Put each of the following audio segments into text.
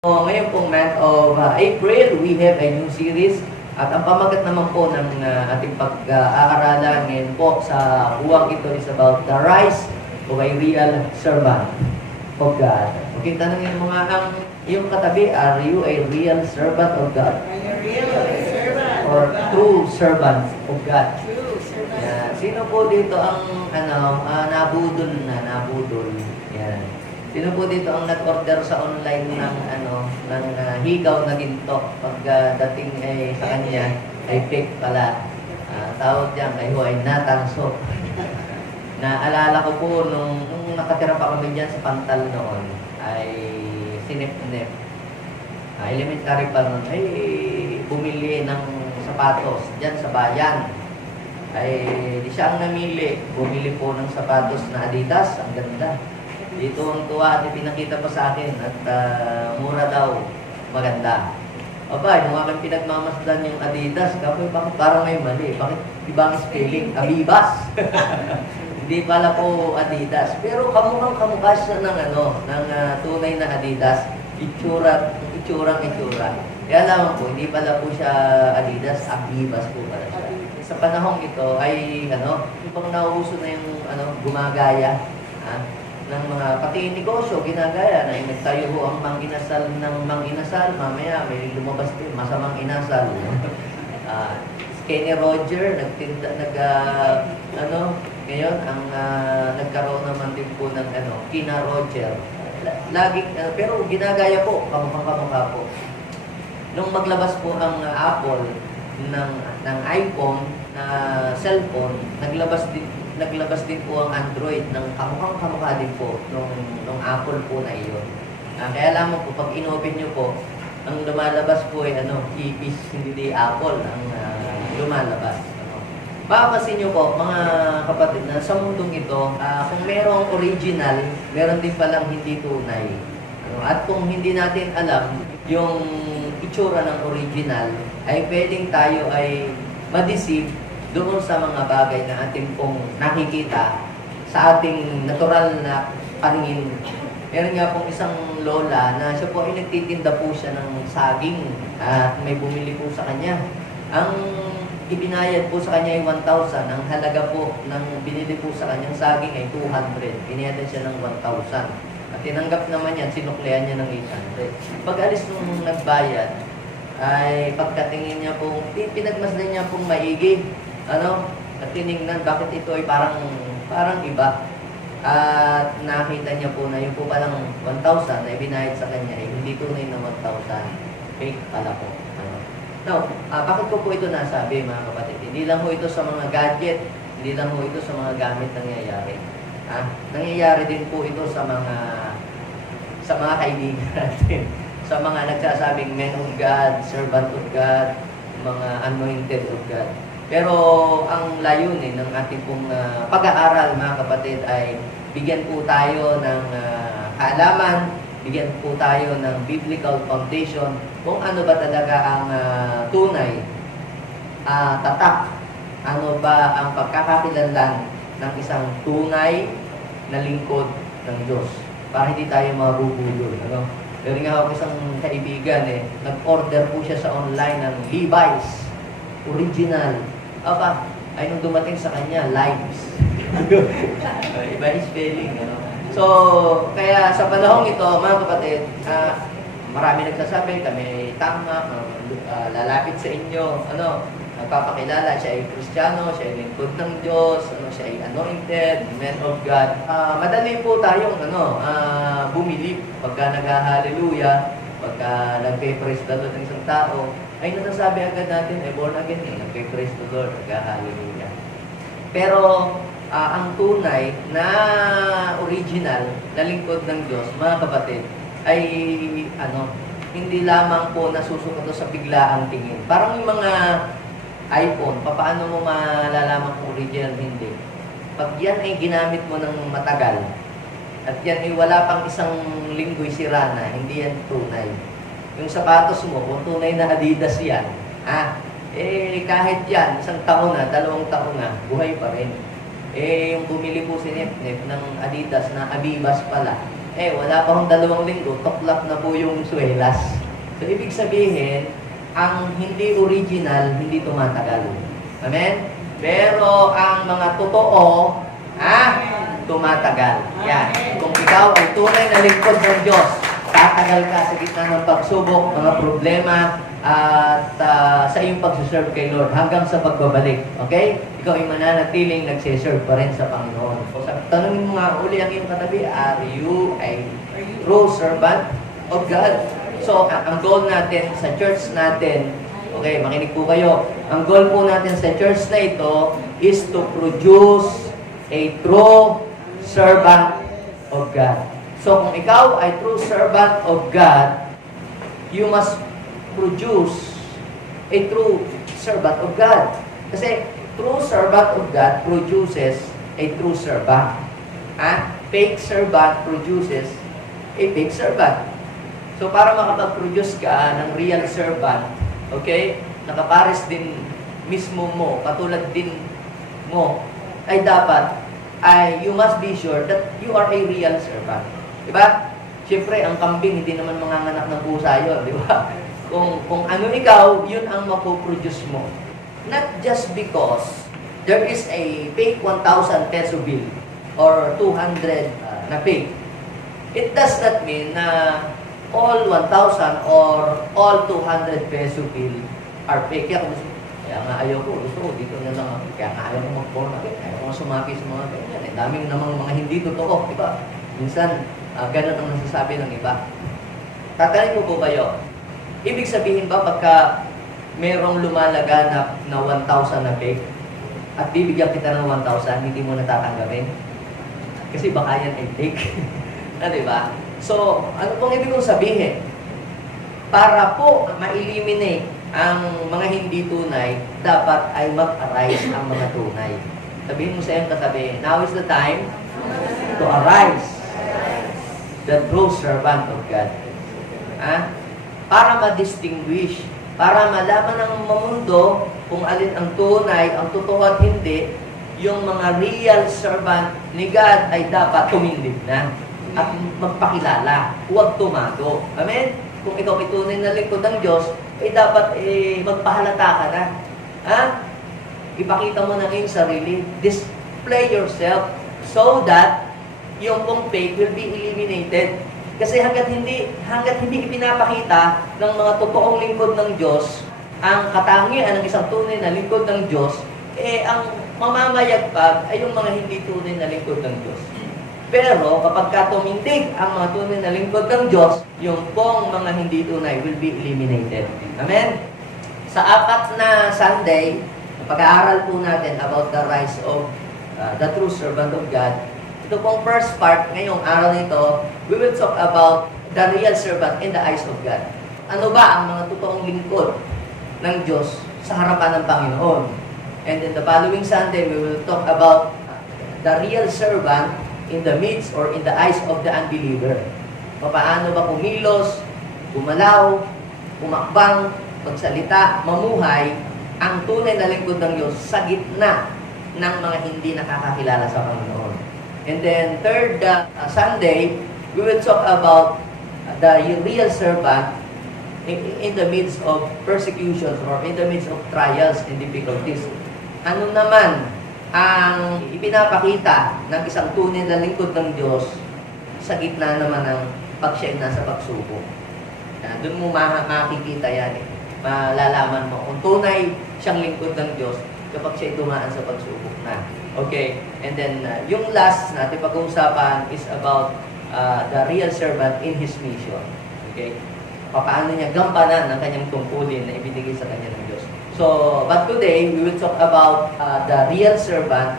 So, ngayon pong month of April, we have a new series at ang pamagat naman po ng ating pag-aaralan ngayon po sa buwang ito is about the rise of a real servant of God. Okay, tanongin mo nga ang iyong katabi, are you a real servant of God? Are you real servant Or of God? true servant of God? True servant. Yan. Sino po dito ang nabudol? Yan. Sino po dito ang nag-order sa online ng higaw na ginto dating ay sa kanya ay fake pala. Tawag diyan kayo ay natanso. Naalala ko po nung nakatira pa kami diyan sa Pantal noon ay sinip-nip. Elementary pa noon ay bumili ng sapatos diyan sa bayan. Ay di siya ang namili. Bumili po ng sapatos na Adidas, ang ganda. Dito ang tuwa at pinakita pa sa akin at mura daw, maganda. Aba, yung aking pinagmamasdan yung Adidas, bakit parang may mali? Bakit ibang spelling? Abibas. Hindi pala po Adidas. Pero kamukha siya ng tunay na Adidas. Itsura. Kaya naman po, hindi pala po siya Adidas, Abibas po pala siya. Sa panahong ito ay ibang nauuso na yung gumagaya. Ng mga pati negosyo, ginagaya na nagtayo ho ang manginasal ng manginasal, mamaya may lumabas din, masamang inasal. Kenny Roger, ngayon, ang nagkaroon naman din po ng Kina Roger. Pero ginagaya po, kamukha po. Nung maglabas po ang Apple ng iPhone na cellphone, naglabas din po ang Android ng kamukha din po nung Apple po na iyon. Kaya lamang po, pag in-open nyo po, ang lumalabas po ay Ipis, hindi Apple ang lumalabas. Papasin nyo po, mga kapatid, na sa mundong ito, kung merong original, meron din palang hindi tunay. At kung hindi natin alam yung itsura ng original, ay pwedeng tayo ay ma-deceive doon sa mga bagay na ating pong nakikita sa ating natural na paningin. Meron nga pong isang lola na siya po ay nagtitinda po siya ng saging at may bumili po sa kanya. Ang ibinayad po sa kanya ay 1,000. Ang halaga po ng binili po sa kanyang saging ay 200. Binayadan siya ng 1,000. At tinanggap naman yan, sinuklean niya ng 800. Pag-alis nung nagbayad, ay pagkatingin niya po, pinagmasdan niya pong maigi. At tinignan, bakit ito ay parang iba. At nakita niya po na yung po palang 1,000 na ibinayad sa kanya ay hindi tunay na 1,000. Fake pala po. Now, bakit ko po ito nasabi, mga kapatid? Hindi lang po ito sa mga gadget, hindi lang po ito sa mga gamit nangyayari. Nangyayari din po ito sa mga kaibigan natin. Sa mga nagsasabing men of God, servant of God, mga anointed of God. Pero ang layunin ng ating pong pag-aaral, mga kapatid, ay bigyan po tayo ng kaalaman, bigyan po tayo ng biblical foundation kung ano ba talaga ang tunay, tatak, ano ba ang pagkakakilanlan ng isang tunay na lingkod ng Diyos para hindi tayo mabubulol. Pero nga ako isang kaibigan, nag-order po siya sa online ng Levi's original. Ay nung dumating sa kanya, lives. Iba yung spelling. So, kaya sa panahong ito, mga kapatid, marami nagsasabi, kami tama, lalapit sa inyo, nagpapakilala, siya ay Kristiyano, siya ay lingkod ng Diyos, siya ay anointed, man of God. Madali po tayong bumili pagka nag-hallelujah, pagka nagpe-praise the Lord ng isang tao, ay nasasabi agad natin, born again nagpe-praise the Lord, nag-hallelujah. Pero, ang tunay na original na lingkod ng Diyos, mga kapatid, ay hindi lamang po nasusukat sa biglaang tingin. Parang yung mga iPhone, paano mo malalaman kung original hindi? Pag yan ay ginamit mo ng matagal, at yan ay wala pang isang linggo'y sira na, hindi yan tunay. Yung sapatos mo, kung tunay na Adidas yan, kahit yan, 1 taon na, 2 taon na, buhay pa rin. Yung bumili po si Nep ng Adidas na Abibas pala, wala pa akong 2 linggo, tuklap na po yung swelas. So, ibig sabihin, ang hindi original, hindi tumatagal. Amen? Pero ang mga totoo, tumatagal. Yan. Kung ikaw ay tunay na lingkod ng Diyos, tatagal ka sa gitna ng pagsubok, mga problema, at sa iyong pagsiserve kay Lord hanggang sa pagbabalik. Okay? Ikaw ay mananatiling nagsiserve pa rin sa Panginoon. So, tanungin mo nga uli ang iyong katabi, are you a true servant of God? So, ang goal natin sa church natin, okay, makinig po kayo. Ang goal po natin sa church na ito is to produce a true servant of God. So, kung ikaw ay true servant of God, you must produce a true servant of God. Kasi, true servant of God produces a true servant. Fake servant produces a fake servant. So, para makapag-produce ka ng real servant, okay, nakapares din mismo mo, katulad din mo, ay dapat, you must be sure that you are a real servant. Diba? Siyempre, ang kambing, hindi naman manganganak ng pusa yun, di ba? Kung ano ikaw, yun ang mapoproduce mo. Not just because there is a fake 1,000 peso bill or 200 na fake. It does not mean na all 1,000 or all 200 peso bill are fake. Kaya nga ayaw ko, gusto ko dito na lang. Kaya nga ayaw ko mag-porn. Ayaw ko sumapi sa mga ganyan. Daming namang mga hindi totoo, di ba? Minsan, ganun ang nasasabi ng iba. Tatanungin ko po kayo, ibig sabihin ba pagka merong lumalaganap na 1,000 na fake at bibigyan kita ng 1,000, hindi mo natatanggapin? Kasi baka yan ay fake. Diba? So, ano pong ibig kong sabihin? Para po ma-eliminate ang mga hindi tunay, dapat ay mag-arise ang mga tunay. Sabihin mo sa iyong katabi, now is the time to arise the true servant of God. Para ma-distinguish, para malaman ng mundo kung alin ang tunay, ang totoo at hindi, yung mga real servant ni God ay dapat tumindig na at magpakilala, huwag tumago. Amen? Kung ikaw ay tunay na lingkod ng Diyos, ay dapat magpahalata ka na. Ipakita mo na ngayon sarili. Display yourself so that yung pong fake will be eliminated. Kasi hanggat hindi ipinapakita ng mga totoong lingkod ng Diyos, ang katangian ng isang tunay na lingkod ng Diyos, ang mamamayagpag ay yung mga hindi tunay na lingkod ng Diyos. Pero kapag tumindig ang mga tunay na lingkod ng Diyos, yung pong mga hindi tunay will be eliminated. Amen? Sa 4 na Sunday, pag-aaral po natin about the rise of the true servant of God. Ito pong first part, ngayong araw nito, we will talk about the real servant in the eyes of God. Ano ba ang mga totoong lingkod ng Diyos sa harapan ng Panginoon? And in the following Sunday, we will talk about the real servant in the midst or in the eyes of the unbeliever. Paano ba kumilos, gumalaw, umakbang, magsalita, mamuhay ang tunay na lingkod ng Diyos sa gitna ng mga hindi nakakakilala sa Panginoon. And then third Sunday, we will talk about the real servant in the midst of persecutions or in the midst of trials and difficulties. Ano naman ang ipinapakita ng isang tunay na lingkod ng Diyos sa gitna naman ng pag-siya nasa pagsubok? Doon mo makikita yan. Malalaman mo kung tunay siyang lingkod ng Diyos kapag siya dumaan sa pagsubok na. Okay? And then, yung last natin pag-uusapan is about the real servant in his mission. Okay? Paano niya gampanan ang kanyang tungkulin na ibinigay sa kanya ng Diyos. So, but today, we will talk about the real servant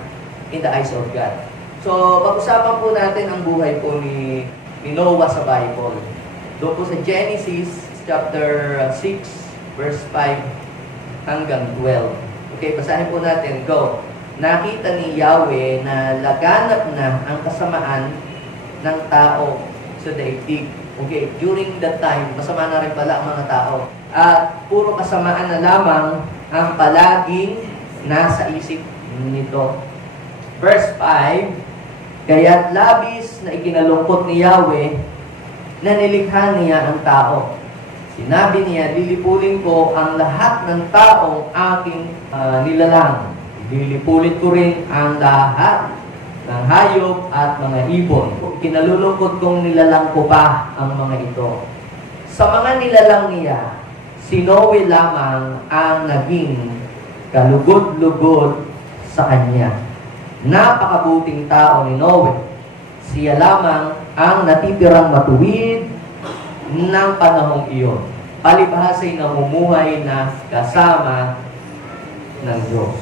in the eyes of God. So, pag-usapan po natin ang buhay po ni Noah sa Bible. Doon po sa Genesis chapter 6, verse 5 hanggang 12. Okay, basahin po natin. Go. Nakita ni Yahweh na laganap na ang kasamaan ng tao sa daigdig. Okay, during that time, masama na rin pala ang mga tao. At puro kasamaan na lamang ang palaging nasa isip nito. Verse 5, Kaya't labis na ikinalungkot ni Yahweh na nilikha niya ang tao. Sinabi niya, lilipulin ko ang lahat ng taong aking nilalang. Lilipulin ko rin ang lahat ng hayop at mga ibon. Kinalulungkot kong nilalang ko pa ang mga ito. Sa mga nilalang niya, si Noe lamang ang naging kalugod-lugod sa kanya. Napakabuting tao ni Noe. Siya lamang ang natitirang matuwid ng panahong iyon. Palibhasa'y namumuhay na kasama ng Diyos.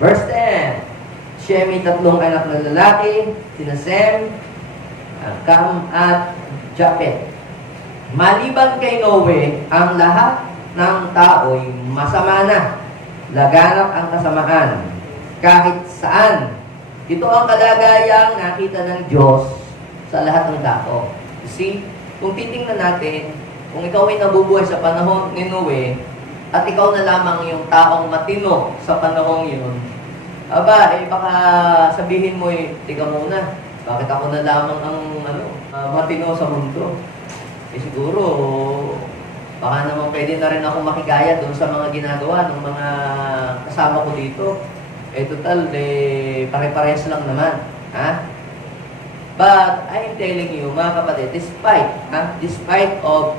Verse 10. Siya may 3 anak na lalaki, sina Sem, Cam at Japet. Maliban kay Noe, ang lahat ng tao'y masama na. Laganap ang kasamaan. Kahit saan. Ito ang kalagayang nakita ng Diyos sa lahat ng tao. You see, kung titingnan natin, kung ikaw ay nabubuhay sa panahon ni Noe, at ikaw na lamang yung taong matino sa panahong yun, aba, baka sabihin mo tika muna, bakit ako na lamang ang matino sa mundo? Siguro, baka naman pwede na rin ako makigaya doon sa mga ginagawa ng mga kasama ko dito. Total, pare-parehas lang naman. Ha? But, I am telling you, mga kapatid, despite of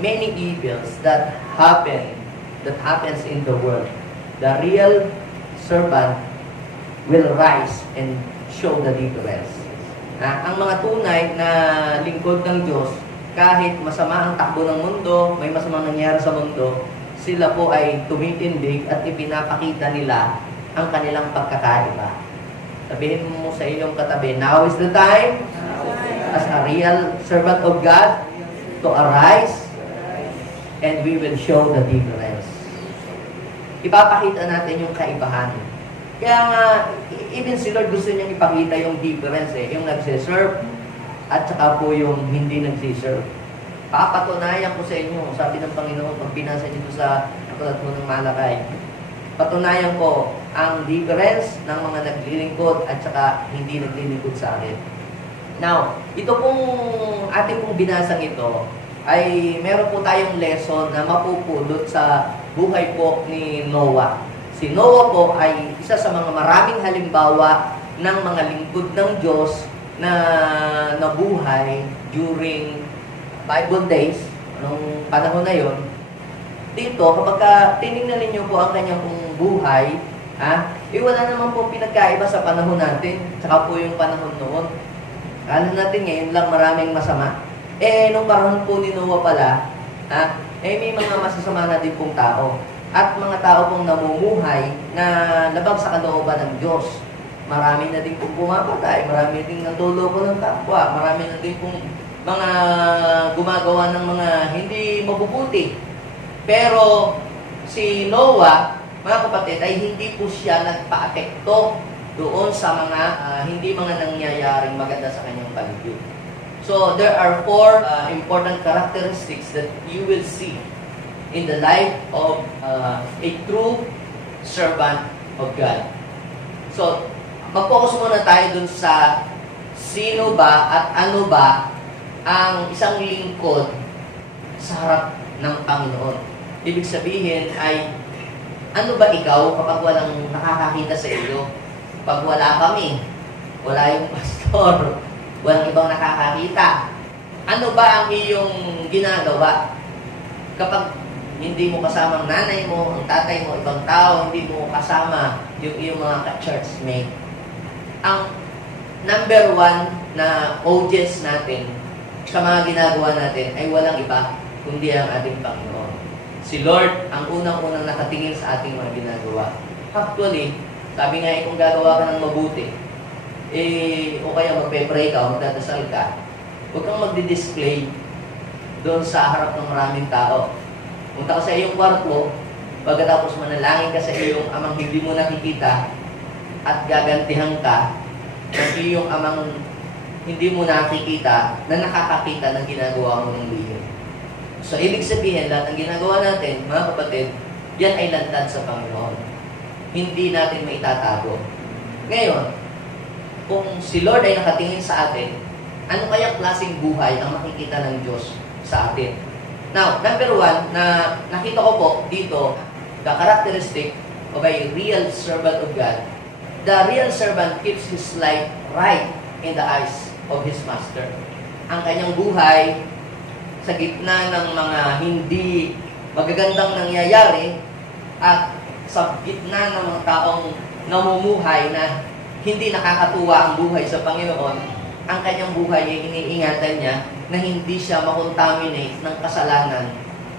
many evils that happens in the world, the real servant will rise and show the difference. Ang mga tunay na lingkod ng Diyos, kahit masama ang takbo ng mundo, may masamang nangyari sa mundo, sila po ay tumitindig at ipinapakita nila ang kanilang pagkakaiba. Sabihin mo sa iyong katabi, now is the time as a real servant of God to arise and we will show the difference. Ipapakita natin yung kaibahan. Kaya nga, even si Lord gusto niyang ipakita yung difference yung nagsiserve at saka po yung hindi nagsiserve. Papatunayan ko sa inyo, sabi ng Panginoon, pag pinasa niyo sa aklat mo ng Malakay, patunayan ko ang difference ng mga naglilingkod at saka hindi naglilingkod sa akin. Now, ito pong ating pong binasang ito, ay meron po tayong lesson na mapupulot sa buhay po ni Noah. Si Noah po ay isa sa mga maraming halimbawa ng mga lingkod ng Diyos na nabuhay during Bible days, nung panahon na yon. Dito, kapag tinignan ninyo po ang kanyang buhay, wala naman po pinagkaiba sa panahon natin, tsaka po yung panahon noon. Alam natin ngayon lang maraming masama. Nung panahon po ni Noah pala, may mga masasama na din pong tao. At mga tao pong namumuhay na labag sa kalooban ng Diyos. Marami na din pong pumapatay, marami din nanduloko ng kapwa, marami na din pong mga gumagawa ng mga hindi mabubuti. Pero si Noah, mga kapatid, ay hindi po siya nagpa-apekto doon sa mga hindi mga nangyayaring maganda sa kanyang paligid. So, there are 4 important characteristics that you will see in the life of a true servant of God. So, mag-focus muna tayo dun sa sino ba at ano ba ang isang lingkod sa harap ng Panginoon. Ibig sabihin ay, ano ba ikaw kapag walang nakakakita sa iyo? Pag wala kami, wala yung pastor, walang ibang nakakakita. Ano ba ang iyong ginagawa? Kapag hindi mo kasama ang nanay mo, ang tatay mo, ibang tao, hindi mo kasama yung iyong mga ka-churchmate. Ang number 1 na audience natin sa mga ginagawa natin ay walang iba, kundi ang ating Panginoon. Si Lord ang unang-unang nakatingin sa ating mga ginagawa. Actually, sabi nga kung gagawa ka ng mabuti, o kaya magpe-pray ka o magdadasal ka, huwag kang magdi-display doon sa harap ng maraming tao. Punta ka sa iyong kwarto, pagkatapos manalangin ka sa iyong amang hindi mo nakikita at gagantihan ka ng iyong amang hindi mo nakikita na nakakakita ng ginagawa mo ng lihim. So, ibig sabihin, lahat ng ginagawa natin, mga kapatid, yan ay lantad sa Panginoon. Hindi natin maitatago. Ngayon, kung si Lord ay nakatingin sa atin, ano kayang klaseng buhay ang makikita ng Diyos sa atin? Now, number one, na nakita ko po dito, the characteristic of a real servant of God. The real servant keeps his life right in the eyes of his master. Ang kanyang buhay sa gitna ng mga hindi magagandang nangyayari at sa gitna ng mga taong namumuhay na hindi nakakatuwa ang buhay sa Panginoon, ang kanyang buhay ay iniingatan niya na hindi siya makontaminate ng kasalanan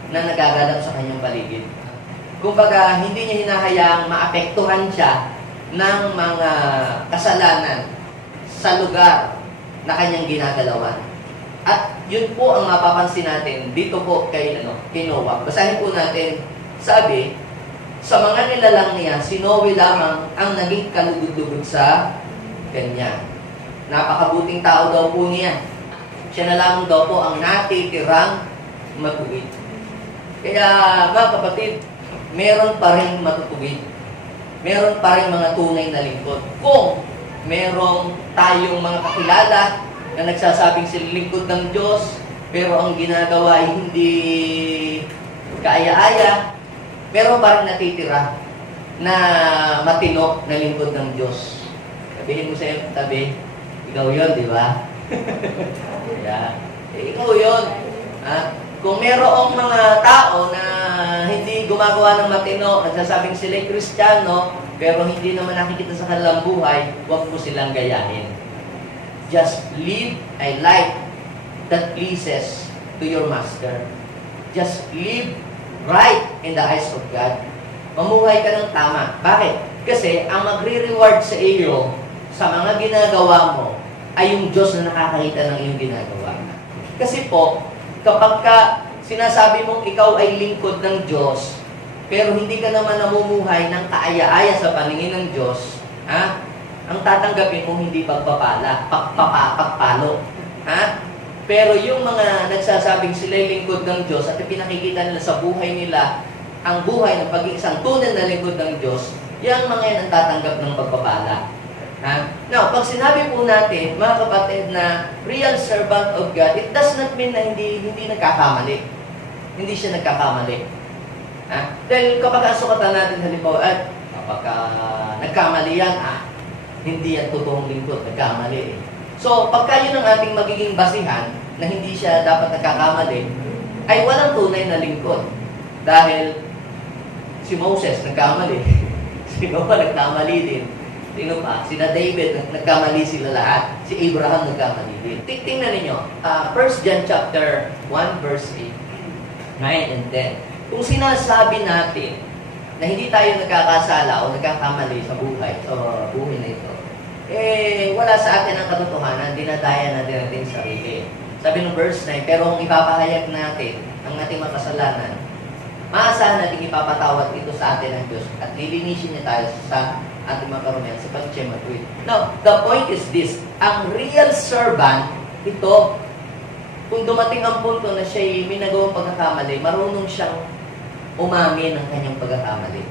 na nagaganap sa kanyang paligid. Kumbaga, hindi niya hinahayaang maapektuhan siya ng mga kasalanan sa lugar na kanyang ginagalawan. At yun po ang mapapansin natin dito po kay Noah. Basahin po natin, sabi, sa mga nilalang niya, si Noe lamang ang naging kalugod-lugod sa kanya. Napakabuting tao daw po niya. Siya na lamang daw po ang natitirang matuwid. Kaya mga kapatid, meron pa rin matutuwid. Meron pa rin mga tunay na lingkod. Kung merong tayong mga kakilala na nagsasabing sila lingkod ng Diyos, pero ang ginagawa ay hindi kaaya-aya, meron pa rin natitira na matino na lingkod ng Diyos. Sabihin mo sa iyo, tabi, ikaw yun, di ba? Yeah. Ikaw yun. Ha? Kung merong mga tao na hindi gumagawa ng matino, nagsasabing sila'y Kristiyano, pero hindi naman nakikita sa kanilang buhay, huwag mo silang gayahin. Just live a life that pleases to your master. Just live right in the eyes of God. Mamuhay ka ng tama. Bakit? Kasi ang magre-reward sa iyo sa mga ginagawa mo ay yung Diyos na nakakakita ng iyong ginagawa. Kasi po, kapag ka sinasabi mong ikaw ay lingkod ng Diyos, pero hindi ka naman namumuhay ng kaaya-aya sa paningin ng Diyos, ha? Ang tatanggapin mo hindi pagpapala, pagpalo. Ha? Pero yung mga nagsasabing sila'y lingkod ng Diyos at pinakikita nila sa buhay nila ang buhay ng pag-iisang tunay na lingkod ng Diyos, yung mga yan ang tatanggap ng pagpapala. Ha? Now, pag sinabi po natin, mga kapatid, na real servant of God, it does not mean na hindi nagkakamali. Hindi siya nagkakamali. Ha? Dahil kapag asukatan natin halimbawa, at kapag nagkamali yan, hindi yan totoong lingkod, nagkamali. So, pagka yun ang ating magiging basihan, na hindi siya dapat nagkakamali, ay walang tunay na lingkod. Dahil si Moses nagkamali, si Noah nagkamali din, sino pa? Sina David, nagkamali sila lahat. Si Abraham nagkamali din. Tingnan ninyo, 1 John chapter 1 verse 8, 9 and 10. Kung sinasabi natin na hindi tayo nagkakasala o nagkakamali sa buhay na ito, wala sa atin ang katotohanan, dinadaya natin ang ating sarili. Sabi ng verse 9, pero kung ipapahayag natin ang ating makasalanan, maasahan natin ipapatawad ito sa atin ng Diyos at lilinisin niya tayo sa ating mga karumihan sa pag-siya matuwid. Now, the point is this, ang real servant, ito, kung dumating ang punto na siya'y may nagawang pagkakamali, marunong siyang umamin ng kanyang pagkakamali.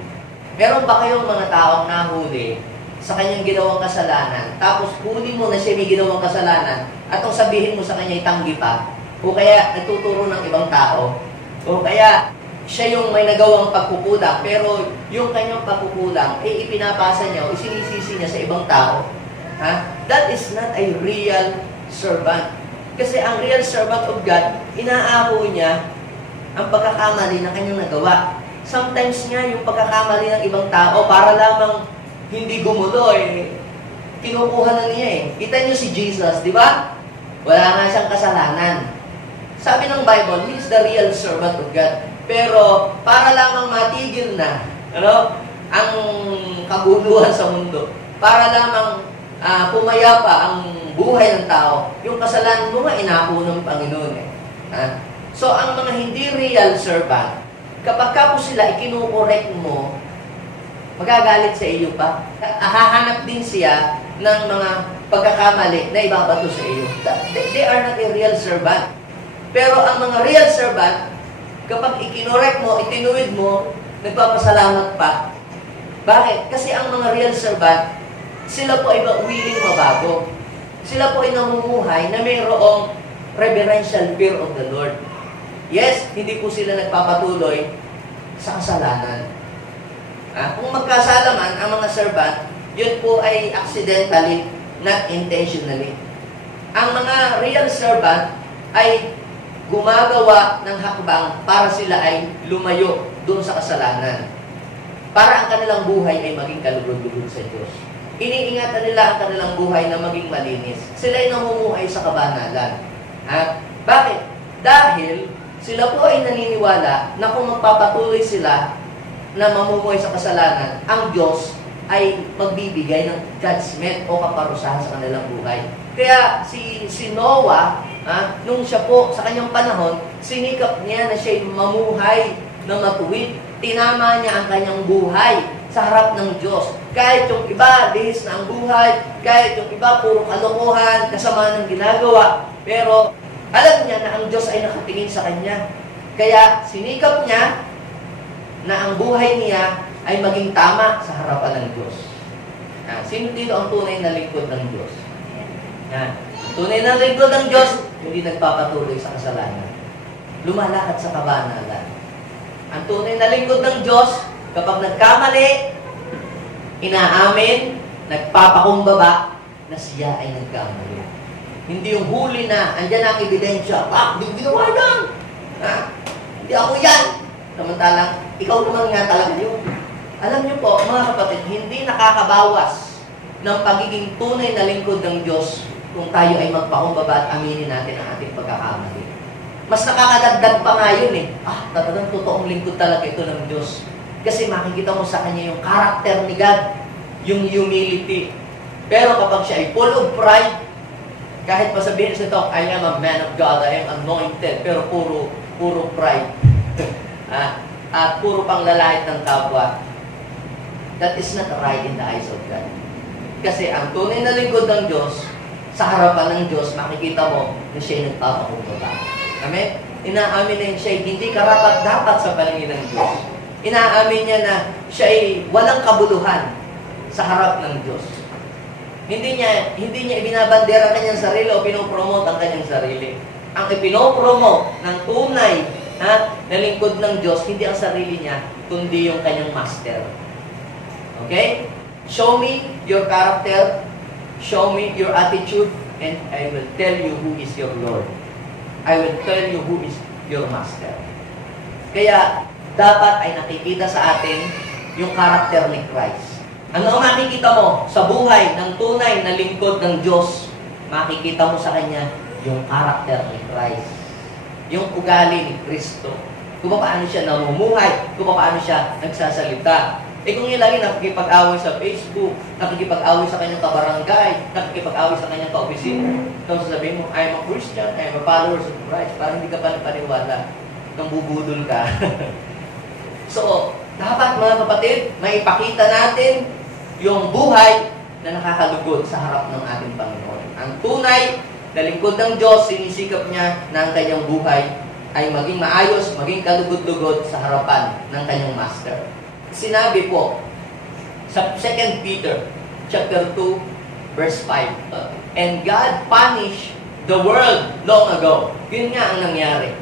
Meron ba kayong mga taong nahuli sa kanyang ginawang kasalanan, tapos huli mo na siya may ginawang kasalanan, at kung sabihin mo sa kanya itanggi pa, o kaya nagtuturo ng ibang tao, o kaya siya yung may nagawang pagkukulang, pero yung kanyang pagkukulang, ipinapasa niya o isinisisi niya sa ibang tao, that is not a real servant. Kasi ang real servant of God, inaako niya ang pagkakamali na kanyang nagawa. Sometimes nga yung pagkakamali ng ibang tao, para lamang hindi gumulo, kinukuha na niya . Kita niyo si Jesus, di ba? Wala nga siyang kasalanan. Sabi ng Bible, He is the real servant of God. Pero para lamang matigil na ang kaguluhan sa mundo, para lamang pumayapa ang buhay ng tao, yung kasalanan mo nga inako ng Panginoon . So, ang mga hindi real servant, kapag ka po sila ikinukorek mo, magagalit sa iyo pa. Hahanap din siya ng mga pagkakamali na ibabato sa iyo. They are not a real servant. Pero ang mga real servant, kapag ikinorek mo, itinuwid mo, nagpapasalamat pa. Bakit? Kasi ang mga real servant, Sila po ay willing mabago. Sila po ay namumuhay na mayroong reverential fear of the Lord. Yes, hindi po sila nagpapatuloy sa kasalanan. Kung magkasala man ang mga servant, yun po ay accidentally, not intentionally. Ang mga real servant ay gumagawa ng hakbang para sila ay lumayo doon sa kasalanan. Para ang kanilang buhay ay maging kalugod-lugod sa Diyos. Iniingatan nila ang kanilang buhay na maging malinis. Sila ay namumuhay sa kabanalan. Bakit? Dahil sila po ay naniniwala na kung magpapatuloy sila na mamumuhay sa kasalanan, ang Diyos ay magbibigay ng judgment o kaparusahan sa kanilang buhay. Kaya si Noah, nung siya po sa kanyang panahon, sinikap niya na siya mamuhay na matuwid. Tinama niya ang kanyang buhay sa harap ng Diyos. Kahit yung iba, lihis na ang buhay, kahit yung iba, puro kalokohan, kasama ng ginagawa. Pero alam niya na ang Diyos ay nakatingin sa kanya. Kaya sinikap niya na ang buhay niya ay maging tama sa harapan ng Diyos. Sino dito ang tunay na lingkod ng Diyos? Ang tunay na lingkod ng Diyos, hindi nagpapatuloy sa kasalanan. Lumalakad sa kabanalan. Ang tunay na lingkod ng Diyos, kapag nagkamali, inaamin, nagpapakumbaba, na siya ay nagkamali. Hindi yung huli na, andyan ang ebidensya, hindi ginawa yan. Hindi ako yan. Samantalang, ikaw naman nga talaga yun. Alam niyo po, mga kapatid, hindi nakakabawas ng pagiging tunay na lingkod ng Diyos kung tayo ay magpakumbaba at aminin natin ang ating pagkakamali. Mas nakakadagdag pa nga yun talagang totoong lingkod talaga ito ng Diyos. Kasi makikita mo sa Kanya yung karakter ni God, yung humility. Pero kapag siya ay full of pride, kahit pa sabihin siya ito, I am a man of God, I am anointed, pero puro pride. At puro panglalait ng kapwa. That is not right in the eyes of God. Kasi ang tunay na lingkod ng Diyos, sa harapan ng Diyos, makikita mo na siya ay nagpapakumbaba. Amen? Inaamin na siya ay hindi karapat-dapat sa paningin ng Diyos. Inaamin niya na siya ay walang kabuluhan sa harap ng Diyos. Hindi niya ibinabandera kanyang sarili o pinopromote ang kanyang sarili. Ang ipinopromote ng tunay na lingkod ng Diyos, hindi ang sarili niya, kundi yung kanyang master. Okay? Show me your character, show me your attitude, and I will tell you who is your Lord. I will tell you who is your master. Kaya, dapat ay nakikita sa atin yung karakter ni Christ. Ano ang makikita mo sa buhay ng tunay na lingkod ng Diyos? Makikita mo sa Kanya yung karakter ni Christ. Yung ugali ni Kristo. Kung paano siya namumuhay, kung paano siya nagsasalita. Kung yung lagi nakikipag-away sa Facebook, nakikipag-away sa kanyang kabarangay, nakikipag-away sa kanyang kaopisina, tapos sabihin mo, I am a Christian, I am a follower of Christ, parang hindi ka pa paniwala, nang bubudol ka. So, dapat mga kapatid, maipakita natin yung buhay na nakakalugod sa harap ng ating Panginoon. Ang tunay na lingkod ng Diyos, sinisikap niya na ang kanyang buhay ay maging maayos, maging kalugod-lugod sa harapan ng kanyang Master. Sinabi po sa 2 Peter chapter 2 verse 5, and God punished the world long ago. Yun nga ang nangyari.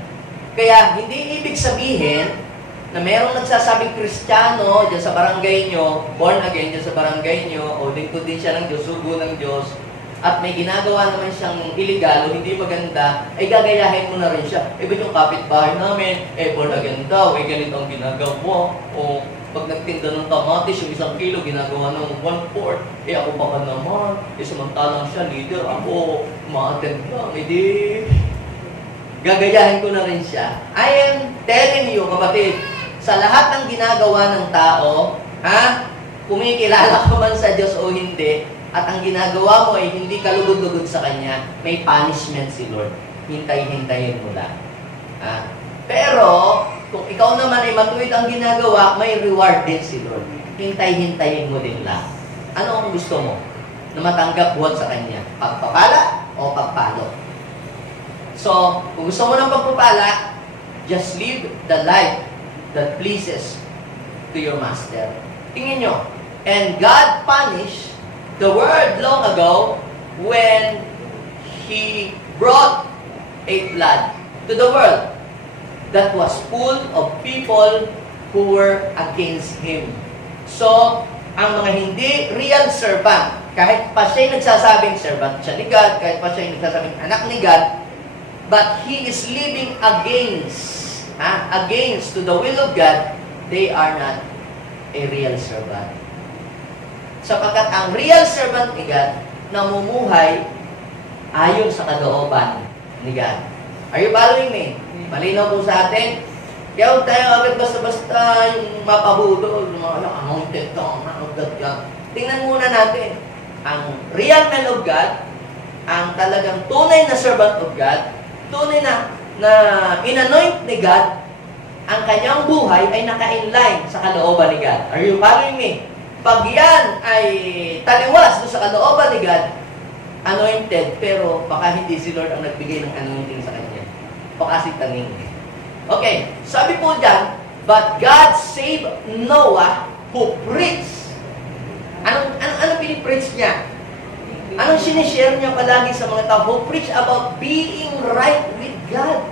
Kaya hindi ibig sabihin na merong nagsasabing Kristiyano dyan sa barangay nyo, born again dyan sa barangay nyo, o lingkod din siya ng Diyos, sugo ng Diyos, at may ginagawa naman siyang illegal o hindi maganda, ay gagayahin mo na rin siya. Ba't yung kapitbahay namin, born again daw, ganito ang ginagawa, o pag nagtinda ng kamatis, yung 1 kilo, ginagawa ng 1/4, ako pa ka naman, samantalang siya, leader, ako, ma-attend lang, gagayahin ko na rin siya. I am telling you, kapatid, sa lahat ng ginagawa ng tao, kumikilala ka man sa Diyos o hindi, at ang ginagawa mo ay hindi kalugod-lugod sa Kanya, may punishment si Lord. Hintay-hintayin mo lang. Pero, kung ikaw naman ay matuwid ang ginagawa, may reward din si Lord. Hintay-hintayin mo din lang. Ano ang gusto mo? Na matanggap buhat sa Kanya? Pagpapala o pagpalo? So, kung gusto mo ng pagpapala, just live the life that pleases to your Master. Tingnan nyo. And God punished the Word long ago when He brought a flood to the world that was full of people who were against Him. So, ang mga hindi real servant, kahit pa siya'y nagsasabing servant siya ni God, kahit pa siya'y nagsasabing anak ni God, but he is living against to the will of God, they are not a real servant. Sapagkat ang real servant ni God, namumuhay ayon sa kalooban ni God. Are you following me? Malinaw po sa atin? Kaya huwag tayo agad basta-basta yung mapabudol, yung mga anointed to, man of God yan. Tingnan muna natin, ang real man of God, ang talagang tunay na servant of God, tunay na in-anoint ni God, ang kanyang buhay ay naka-inline sa kalooban ni God. Are you following me? Pag yan ay taliwas doon sa kalooban ni God, anointed, pero baka hindi si Lord ang nagbigay ng anointing sa kanya. Baka si Taning. Okay, sabi po dyan, but God saved Noah who preached. Anong pinipreach niya? Anong sinishare niya palagi sa mga tao? Who preach about being right with God.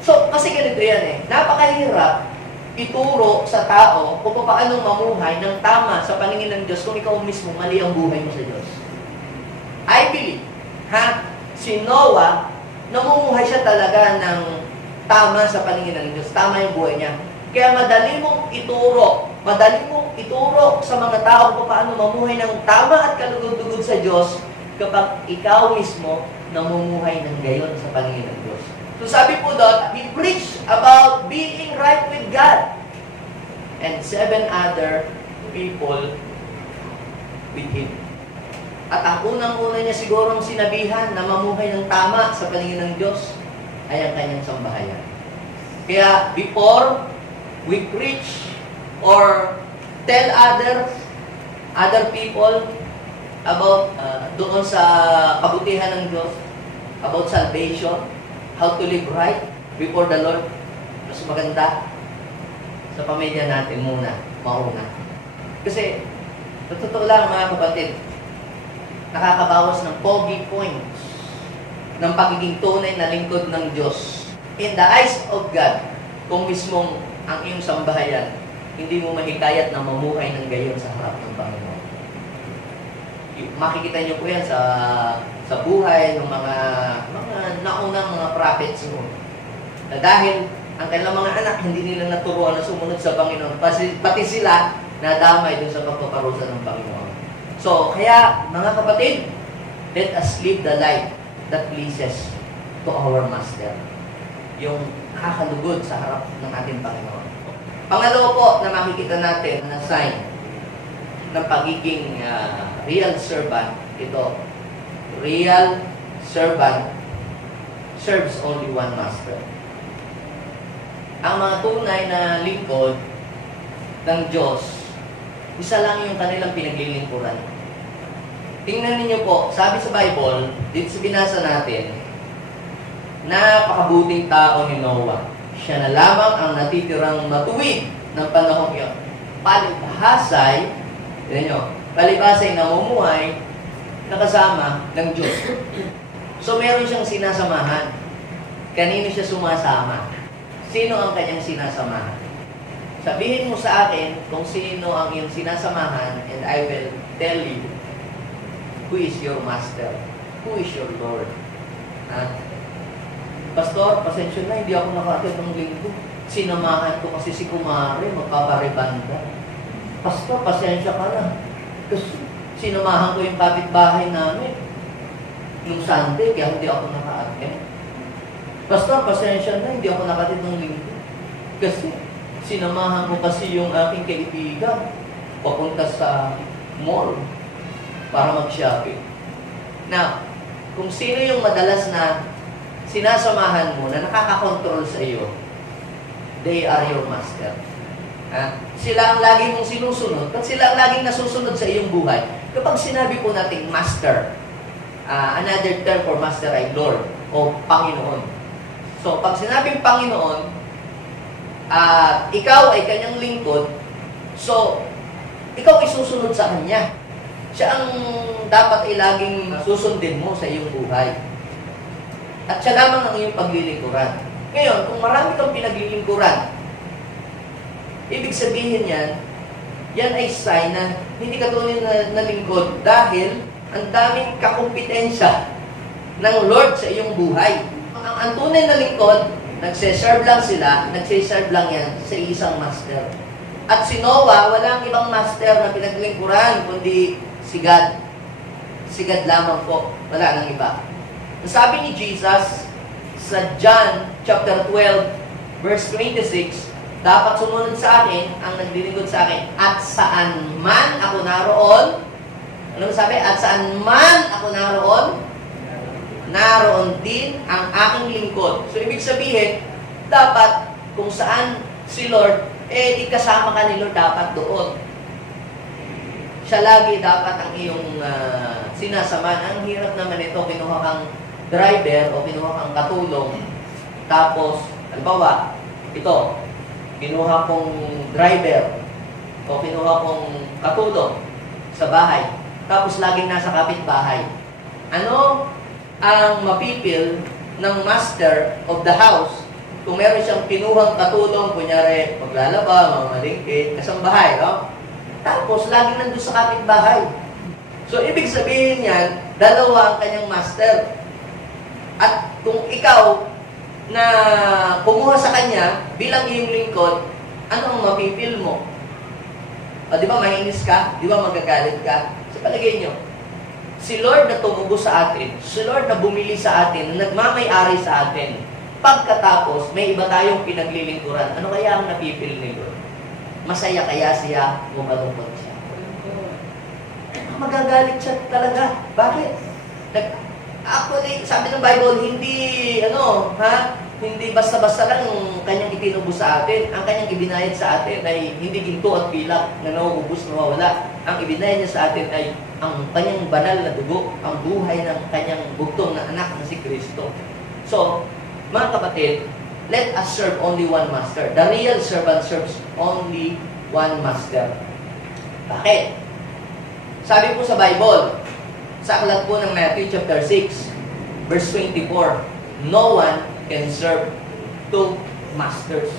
So, kasi ganito yan eh. Napakahirap ituro sa tao kung paano mamuhay ng tama sa paningin ng Diyos kung ikaw mismo mali ang buhay mo sa Diyos. I believe, si Noah, namumuhay siya talaga ng tama sa paningin ng Diyos. Tama yung buhay niya. Kaya madali mong ituro sa mga tao kung paano mamuhay ng tama at kalugod-lugod sa Diyos kapag ikaw mismo namumuhay ng gayon sa paningin ng Diyos. So sabi po doon, he preached about being right with God. And 7 other people with him. At ang unang-una niya sigurong sinabihan na mamuhay ng tama sa paningin ng Diyos ay ang kanyang sambahayan. Kaya before we preach or tell other people about doon sa kabutihan ng Diyos, about salvation, how to live right before the Lord, mas maganda sa pamilya natin mauna. Kasi, sa totoo lang mga kapatid, nakakabawas ng pogi points ng pagiging tunay na lingkod ng Diyos. In the eyes of God, kung mismong ang iyong sambahayan, hindi mo mahikayat na mamuhay ng gayon sa harap ng Panginoon. Makikita niyo po yan sa buhay ng mga naunang mga prophets mo. Na dahil ang kanilang mga anak, hindi nila naturuan na sumunod sa Panginoon. Pati sila nadamay dun sa pagpaparusa ng Panginoon. So, kaya, mga kapatid, let us live the life that pleases to our Master. Yung nakakalugod sa harap ng ating Panginoon. Pangalawa po na makikita natin na sign ng pagiging real servant, ito, real servant serves only one master. Ang mga tunay na lingkod ng Diyos, isa lang yung kanilang pinaglilingkuran. Tingnan niyo po, sabi sa Bible, dito sa binasa natin, napakabuting tao ni Noah. Siya na lamang ang natitirang matuwid ng panahon iyon. Palibhasay, palibhasay namumuhay na kasama ng Diyos. So meron siyang sinasamahan. Kanino siya sumasama? Sino ang kanyang sinasamahan? Sabihin mo sa akin kung sino ang iyong sinasamahan and I will tell you who is your master, who is your Lord. Pastor, pasensya na, hindi ako nakatid ng linggo. Sinamahan ko kasi si Kumare, magpaparibanda. Pastor, pasensya ka na. Kasi sinamahan ko yung kapitbahay namin nung Sunday, kaya hindi ako naka-attend. Pastor, pasensya na, hindi ako nakatid ng linggo. Kasi sinamahan ko kasi yung aking kaibigan papunta sa mall para mag-shopping. Now, kung sino yung madalas na sinasamahan mo na nakakakontrol sa iyo, they are your master. Sila ang lagi mong sinusunod at sila ang laging nasusunod sa iyong buhay. Kapag sinabi po nating master, another term for master ay Lord o Panginoon. So, pag sinabing Panginoon, ikaw ay kanyang lingkod, so, ikaw isusunod sa kanya. Siya ang dapat ay laging susundin mo sa iyong buhay. At siya lamang ang iyong paglilingkuran. Ngayon, kung marami kang pinaglilingkuran, ibig sabihin yan ay sign na hindi ka tunay na lingkod dahil ang daming kakumpetensya ng Lord sa iyong buhay. Ang tunay na lingkod, nagse-serve lang sila, nagse-serve lang yan sa isang master. At si Noah, walang ibang master na pinaglingkuran, kundi si God. Si God lamang po, wala nang iba. Sabi ni Jesus sa John chapter 12, verse 26, dapat sumunod sa akin ang naglilingkod sa akin, at saan man ako naroon, ano sabi? At saan man ako naroon, naroon din ang aking lingkod. So, ibig sabihin, dapat kung saan si Lord, di kasama ka ni Lord, dapat doon. Siya lagi dapat ang iyong sinasamahan. Ang hirap naman ito, kinuha kang driver o kinuha kang katulong. Tapos, halimbawa, ito, kinuha kong driver o kinuha kong katulong sa bahay. Tapos, laging nasa kapitbahay. Ano ang mapipil ng master of the house kung meron siyang kinuhang katulong, kunyari, maglalaba, mamalingkit, kasambahay, no? Tapos, laging nandun sa kapitbahay. So, ibig sabihin yan, dalawa ang kanyang master. At kung ikaw na kumuha sa kanya bilang iyong lingkod, ano ang mapipil mo? O, di ba mainis ka? Di ba magagalit ka? Sa palagay nyo, si Lord na tumubo sa atin, si Lord na bumili sa atin, na nagmamay-ari sa atin, pagkatapos, may iba tayong pinaglilingkuran, ano kaya ang napipil ni Lord? Masaya kaya siya o malungkot siya? Magagalit siya talaga. Bakit? Actually, sabi ng Bible, hindi, hindi basta-basta lang yung kanyang itinubo sa atin. Ang kanyang ibinayad sa atin ay hindi ginto at pilak na nauubos, nawawala. Ang ibinayad niya sa atin ay ang kanyang banal na dugo, ang buhay ng kanyang bugtong na anak na si Kristo. So, mga kapatid, let us serve only one master. The real servant serves only one master. Bakit? Sabi po sa Bible, sa aklat po ng Matthew chapter 6, verse 24, no one can serve two masters.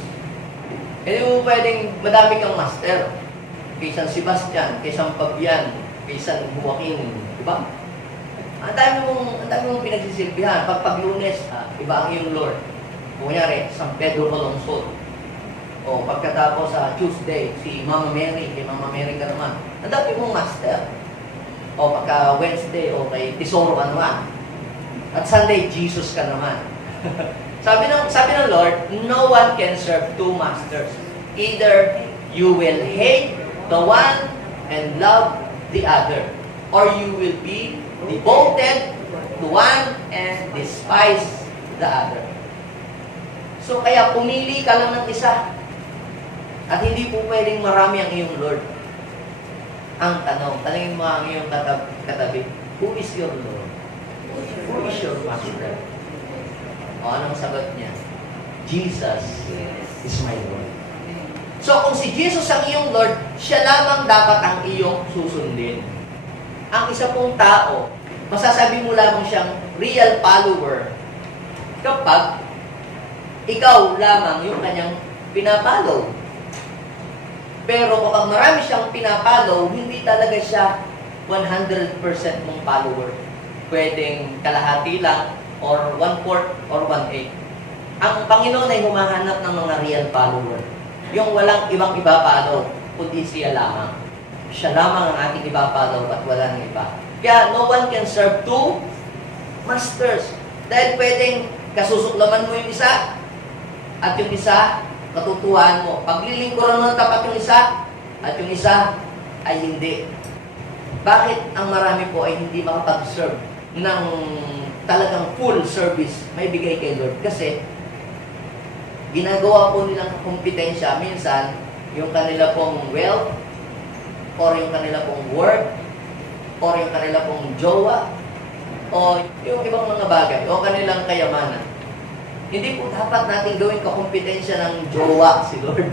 Hindi mo pwedeng madami kang master. Kay San Sebastian, kay San Fabian, kay San Joaquin, di ba? Ang dami mong pinagsisilbihan. Pag Lunes, iba ang iyong Lord. Kunyari, San Pedro Calungsod. O pagkatapos sa Tuesday, si Mama Mary, kay Mama Mary ka naman. Ang dami mong master. O pagka Wednesday, o kay Tesoro ka naman. At Sunday, Jesus ka naman. sabi ng Lord, no one can serve two masters. Either you will hate the one and love the other, or you will be devoted to one and despise the other. So kaya pumili ka lang ng isa. At hindi po pwedeng marami ang iyong Lord. Ang tanongin mo ang iyong katabi, who is your Lord? Who is your master? O anong sagot niya? Jesus is my Lord. So kung si Jesus ang iyong Lord, siya lamang dapat ang iyong susundin. Ang isa pong tao, masasabi mo lamang siyang real follower kapag ikaw lamang yung kanyang pinapollow. Pero kapag marami siyang pinapollow, hindi talaga siya 100% mong follower. Pwedeng kalahati lang, or 1/4 or 1/8. Ang Panginoon ay humahanap ng mga real follower. Yung walang ibang iba-follow, kundi siya lamang. Siya lamang ang ating iba-follow at wala nang iba. Kaya no one can serve two masters. Dahil pwedeng kasusuklaman mo yung isa, at yung isa, katutuhan mo. Paglilingkuran mo ng tapat yung isa, at yung isa ay hindi. Bakit ang marami po ay hindi makapag-serve ng talagang full service may bigay kay Lord? Kasi ginagawa po nilang kompetensya minsan yung kanila pong wealth, or yung kanila pong work, or yung kanila pong jowa, o yung ibang mga bagay, o kanilang kayamanan. Hindi po dapat natin gawin kakompetensya ng jowa si Lord.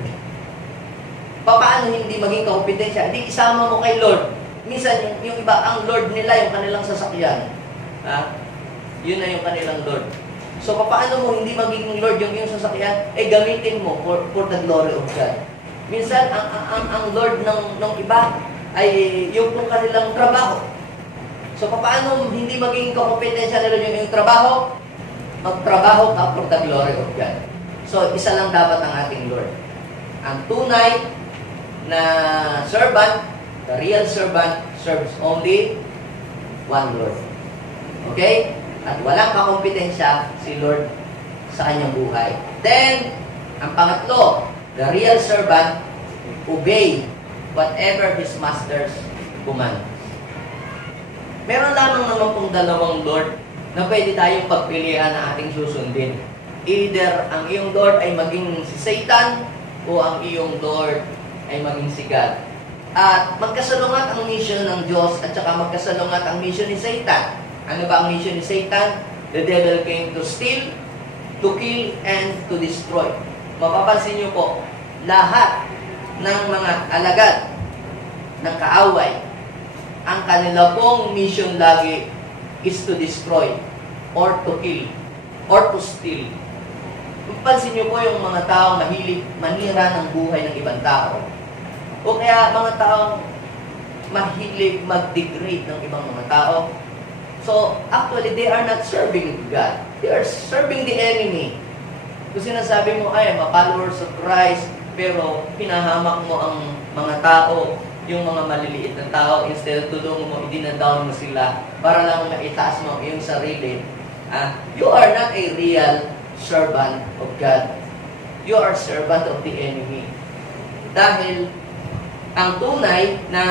Paano hindi maging kakompetensya? Hindi isama mo kay Lord minsan yung iba, ang Lord nila, yung kanilang sasakyan. Ha? Yun na yung kanilang Lord. So, paano mo hindi magiging Lord yung iyong sasakyan? Gamitin mo for the glory of God. Minsan, ang Lord ng iba ay yung kanilang trabaho. So, paano hindi magiging kakompetensya nila yung iyong trabaho? Magtrabaho ka for the glory of God. So, isa lang dapat ang ating Lord. Ang tunay na servant, the real servant, serves only one Lord. Okay? At walang kakompetensya si Lord sa kanyang buhay. Then, ang pangatlo, the real servant, obey whatever his master's commands. Meron lamang naman pong dalawang Lord na pwede tayong pagpilian na ating susundin. Either ang iyong Lord ay maging si Satan o ang iyong Lord ay maging si God. At magkasalungat ang mission ng Diyos at saka magkasalungat ang mission ni Satan. Ano ba ang mission ni Satan? The devil came to steal, to kill, and to destroy. Mapapansin niyo po, lahat ng mga alagad ng kaaway, ang kanila pong mission lagi is to destroy, or to kill, or to steal. Pansin niyo po yung mga taong mahilig manira ng buhay ng ibang tao. O kaya mga taong mahilig mag-degrade ng ibang mga tao. So, actually, they are not serving God. They are serving the enemy. Kung sinasabi mo, ay, mga followers of Christ, pero pinahamak mo ang mga tao, yung mga maliliit na tao, instead of tulungan mo, idinadown mo sila para lang maitaas mo yung sarili. You are not a real servant of God. You are servant of the enemy. Dahil ang tunay na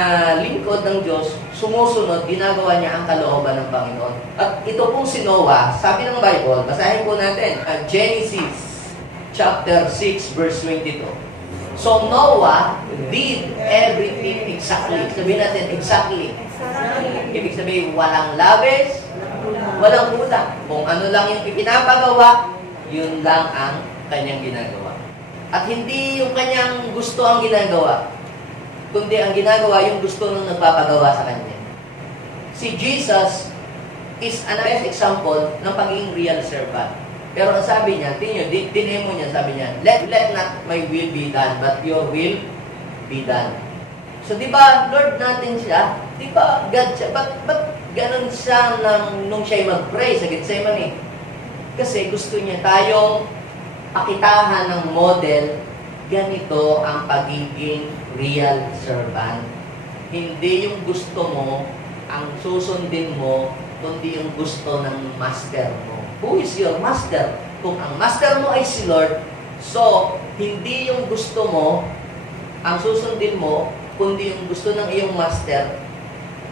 lingkod ng Diyos, sumusunod, ginagawa niya ang kalooban ng Panginoon. At ito pong si Noah, sabi ng Bible, basahin po natin, Genesis chapter 6 verse 22. So Noah did everything exactly. Sabihin natin, exactly. Ibig sabihin, walang labis, walang kulang. Kung ano lang yung ipinapagawa, yun lang ang kanyang ginagawa. At hindi yung kanyang gusto ang ginagawa, kundi ang ginagawa yung gusto nung nagpapagawa sa kanya. Si Jesus is an best example ng pagiging real servant. Pero ang sabi niya, tinemo niya, sabi niya, let not my will be done, but your will be done. So, di ba, Lord natin siya? Di ba, God siya? Ba't ganun siya nung siya'y mag-pray sa Gethsemane? Kasi gusto niya tayong pakitahan ng model, ganito ang pagiging real servant. Hindi yung gusto mo, ang susundin mo, kundi yung gusto ng master mo. Who is your master? Kung ang master mo ay si Lord, so, hindi yung gusto mo, ang susundin mo, kundi yung gusto ng iyong master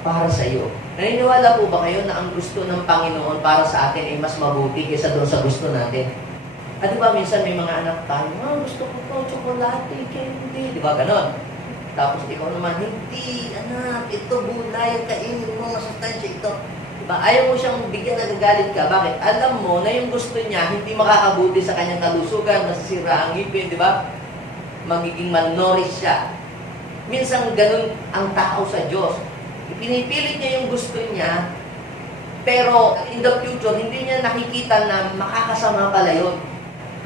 para sa iyo. Naniniwala po ba kayo na ang gusto ng Panginoon para sa atin ay mas mabuti kaysa doon sa gusto natin? At di ba minsan may mga anak tayo, gusto ko po, tsokolate, candy. Di ba ganon? Tapos ikaw naman, hindi, anak, ito gulay, kainin mo, masustansya ito. Diba? Ayaw mo siyang bigyan, nagagalit ka. Bakit? Alam mo na yung gusto niya hindi makakabuti sa kanyang kalusugan, masisira ang ngipin, di ba? Magiging malnourished siya. Minsan ganun ang tao sa Diyos. Pinipilit niya yung gusto niya, pero in the future, hindi niya nakikita na makakasama pala yun.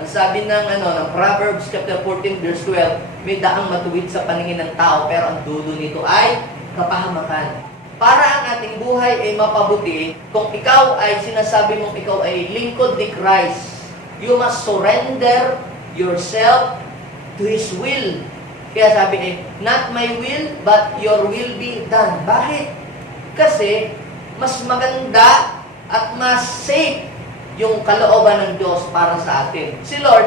Ang sabi ng Proverbs chapter 14 verse 12, may daang matuwid sa paningin ng tao, pero ang dulo nito ay kapahamakan. Para ang ating buhay ay mapabuti, kung ikaw ay sinasabi mong ikaw ay lingkod ni Christ, you must surrender yourself to His will. Kaya sabi not my will, but your will be done. Bakit? Kasi, mas maganda at mas safe yung kalooban ng Diyos para sa atin. Si Lord,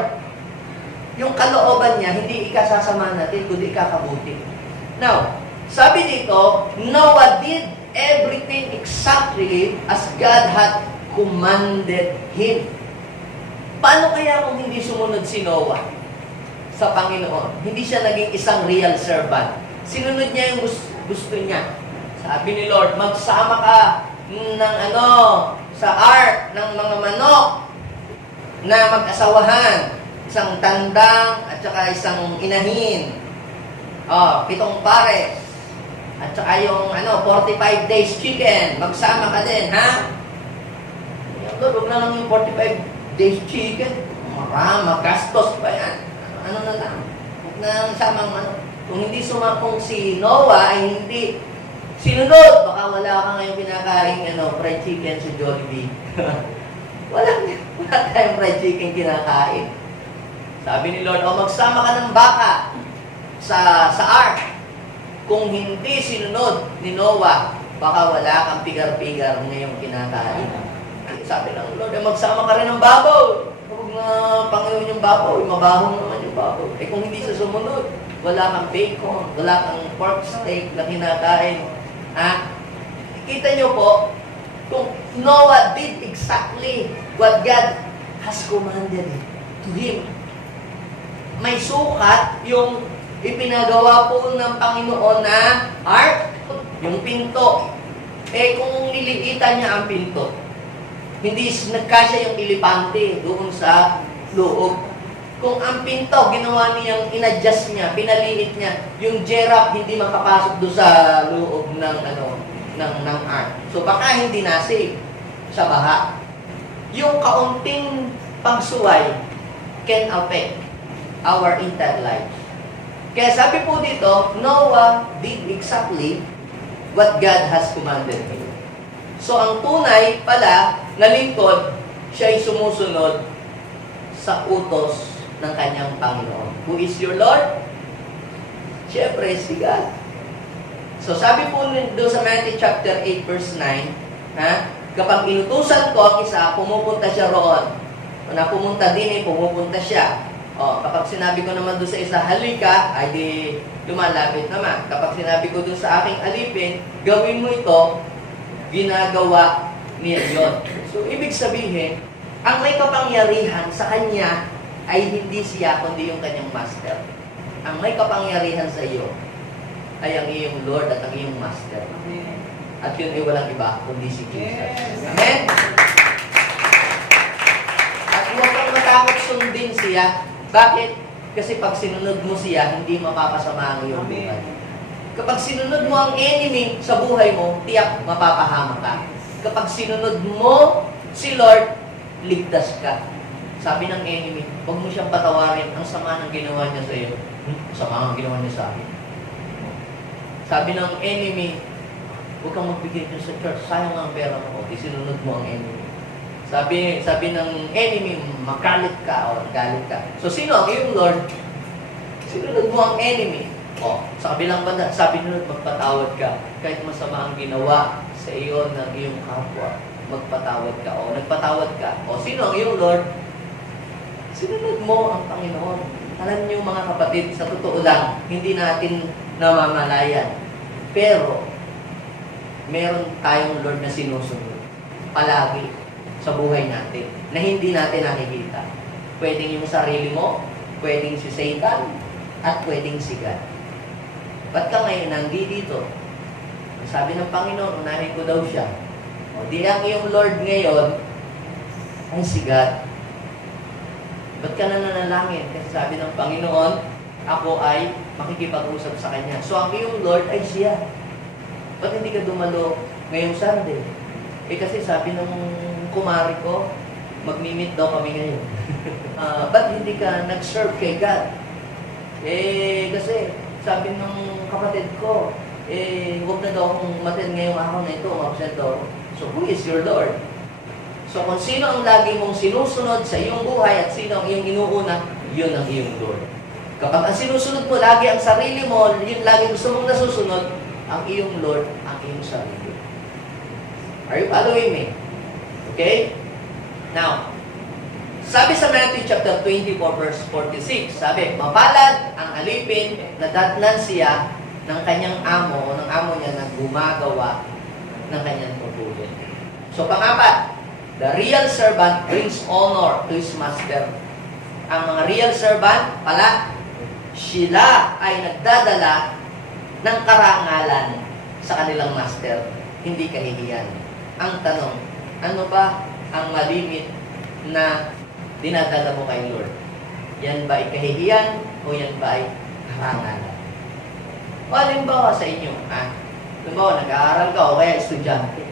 yung kalooban niya, hindi ikasasama natin, kundi ikakabuti. Now, sabi dito, Noah did everything exactly as God had commanded him. Paano kaya kung hindi sumunod si Noah sa Panginoon? Hindi siya naging isang real servant. Sinunod niya yung gusto niya. Sabi ni Lord, magsama ka ng sa ark ng mga manok na mag-asawahan. Isang tandang at saka isang inahin. 7 pares. At saka yung 45 days chicken, magsama ka din, ha? Lord, huwag na lang yung 45 days chicken. Magastos pa yan. Ano na lang. Huwag na lang samang Kung hindi sumakong si Noah ay hindi sinunod, baka wala ka ngayon kinakain fried chicken sa Jollibee. wala tayong fried chicken kinakain. Sabi ni Lord, magsama ka ng baka sa ark. Kung hindi sinunod ni Noah, baka wala kang pigar-pigar ngayong kinakain. Sabi ng Lord, magsama ka rin ng babaw. Huwag na Panginoon yung babaw, mabahong naman yung babaw. Kung hindi sa sumunod, wala kang bacon, wala kang pork steak na kinakain. Kita nyo po, kung Noah did exactly what God has commanded to him. May sukat yung ipinagawa po ng Panginoon na ark, yung pinto. Kung niliitan niya ang pinto, hindi nagkasya yung elepante doon sa loob. Kung ang pinto, ginawa niyang inadjust niya, pinaliit niya, yung giraffe hindi makapasok doon sa loob ng ark. So baka hindi nasave sa baha. Yung kaunting pagsuway can affect our entire life. Kaya sabi po dito, Noah did exactly what God has commanded him. So ang tunay pala na lingkod, siya ay sumusunod sa utos ng kanyang Panginoon. Who is your Lord? Siyempre, si God. So sabi po doon sa Matthew chapter 8 verse 9, kapag inutusan ko ang isa, pumupunta siya roon. Kung pumunta din pumupunta siya. Kapag sinabi ko naman doon sa isa, halika, ay di lumalapit naman. Kapag sinabi ko doon sa aking alipin, gawin mo ito, ginagawa niya yun. So, ibig sabihin, ang may kapangyarihan sa kanya ay hindi siya, kundi yung kanyang master. Ang may kapangyarihan sa iyo ay ang iyong Lord at ang iyong master. Amen. At yun ay walang iba, kundi si Jesus. Yes. Amen? At huwag kang matakot sundin siya. Bakit? Kasi pag sinunod mo siya, hindi mapapasama ang iyong buhay. Kapag sinunod mo ang enemy sa buhay mo, tiyak mapapahama ka. Kapag sinunod mo si Lord, ligtas ka. Sabi ng enemy, huwag mo siyang patawarin. Ang sama ng ginawa niya sa iyo. Sama ang ginawa niya sa akin. Sabi ng enemy, huwag kang magbigay dyan sa church. Sayang ang pera mo. Di sinunod mo ang enemy. Sabi ng enemy, magalit ka o galit ka. So, sino ang iyong Lord? Sinunod mo ang enemy. Sa kabilang banda, sabi nila, magpatawad ka. Kahit masama ang ginawa sa iyo ng iyong kapwa, magpatawad ka. Nagpatawad ka. Sino ang iyong Lord? Sinunod mo ang Panginoon. Alam niyo mga kapatid, sa totoo lang, hindi natin namamalayan. Pero, meron tayong Lord na sinusunod. Palagi sa buhay natin, na hindi natin nakikita. Pwedeng yung sarili mo, pwedeng si Satan, at pwedeng si God. Ba't ka ngayon nandito? Sabi ng Panginoon, unahin ko daw siya. Di ang yung Lord ngayon, ay si God. Ba't ka nananalangin? Kasi sabi ng Panginoon, ako ay makikipag-usap sa Kanya. So ang iyong Lord ay siya. Ba't hindi ka dumalo ngayong Sunday? Kasi sabi ng kumari ko, mag-meet daw kami ngayon. Ba't hindi ka nag-serve kay God? Kasi sabi ng kapatid ko, huwag na daw akong matin ngayong araw na ito, umabsent daw. So, who is your Lord? So, kung sino ang lagi mong sinusunod sa iyong buhay at sino ang iyong inuuna, yun ang iyong Lord. Kapag ang sinusunod mo lagi ang sarili mo, yun lagi gusto mong nasusunod, ang iyong Lord, ang iyong sarili. Are you following me? Okay? Now, sabi sa Matthew chapter 24 verse 46, sabi, mapalad ang alipin na datnan siya ng kanyang amo o ng amo niya na gumagawa ng kanyang pagbulit. So, pangapat, the real servant brings honor to his master. Ang mga real servant, pala, sila ay nagdadala ng karangalan sa kanilang master, hindi kahihiyan. Ang tanong, ano ba ang malimit na dinadala mo kay Lord? Yan ba ay kahihiyan o yan ba ay karangalan? O halimbawa sa inyo, Halimbawa, nag-aaral ka o kaya estudyante.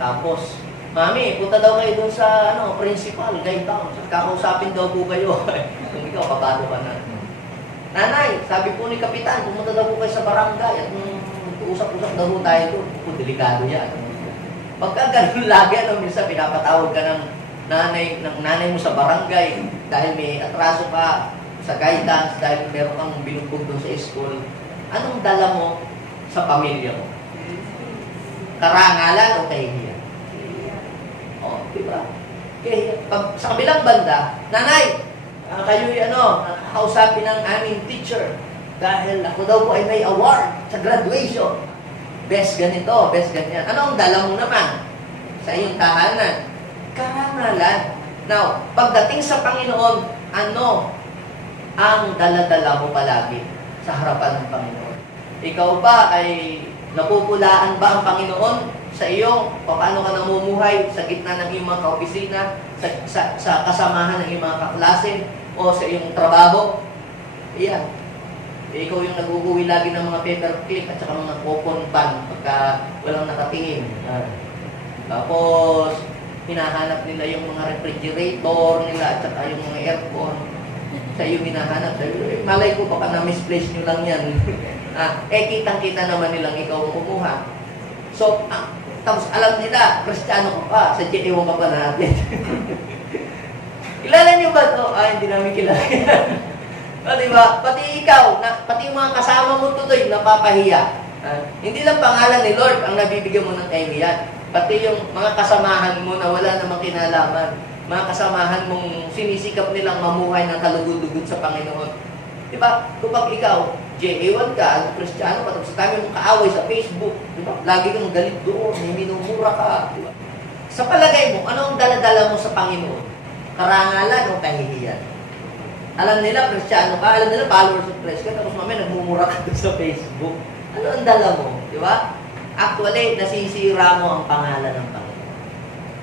Tapos, Mami, punta daw kayo dun sa principal, guide town. Kakausapin daw po kayo. Kung ikaw, kabado ka na. Nanay, sabi po ni Kapitan, pumunta daw po kayo sa barangay at usap-usap daw po tayo doon. Delikado yan. Pagka ganun lagi, minsan pinapatawag ka ng nanay mo sa barangay dahil may atraso ka sa guidance, dahil meron kang binugbog doon sa school. Anong dala mo sa pamilya mo? Karangalan o kahihiyan? O, diba? Okay. Pag sa kabilang banda, nanay, kayo'y kausapin ng aming teacher dahil ako daw po ay may award sa graduation. Best ganito, best ganyan. Ano ang dala mo naman sa iyong tahanan? Karangalan. Now, pagdating sa Panginoon, ano ang dala-dala mo palagi sa harapan ng Panginoon? Ikaw ba ay napupulaan ba ang Panginoon sa iyo? Paano ka namumuhay sa gitna ng iyong mga kaopisina, sa kasamahan ng iyong mga kaklase, o sa iyong trabaho? Iyan. Ikaw yung nag-uuwi lagi ng mga paperclip at saka mga coupon ban pagka walang nakatingin. Tapos, hinahanap nila yung mga refrigerator nila at saka yung mga aircon. Sa iyo hinahanap. Malay ko, baka na-misplace nyo lang yan. Kitang-kita naman nilang ikaw ang kumuha. So, tapos alam nila, Kristiyano ka pa, sa J.E.W. ka pa natin. Kilala niyo ba ito? Hindi namin kilala. Diba? Pati ikaw, pati yung mga kasama mo tuloy, napapahiya. Hindi lang pangalan ni Lord ang nabibigyan mo ng kahihiyan. Pati yung mga kasamahan mo na wala namang kinalaman. Mga kasamahan mong sinisikap nilang mamuhay ng kalugod-lugod sa Panginoon. Diba? Kapag ikaw, J.A.1 ka, Kristiyano ka, tapos tayo mong kaaway sa Facebook, diba? Lagi kang galit doon, may minumura ka, diba? Sa palagay mo, ano ang dala-dala mo sa Panginoon? Karangalan o kahihiyan? Alam nila, Kristiyano ka, alam nila, followers of Christ ka, tapos mamaya nagmumura ka doon sa Facebook. Ano ang dala mo? Diba? Actually, nasisira mo ang pangalan ng Panginoon.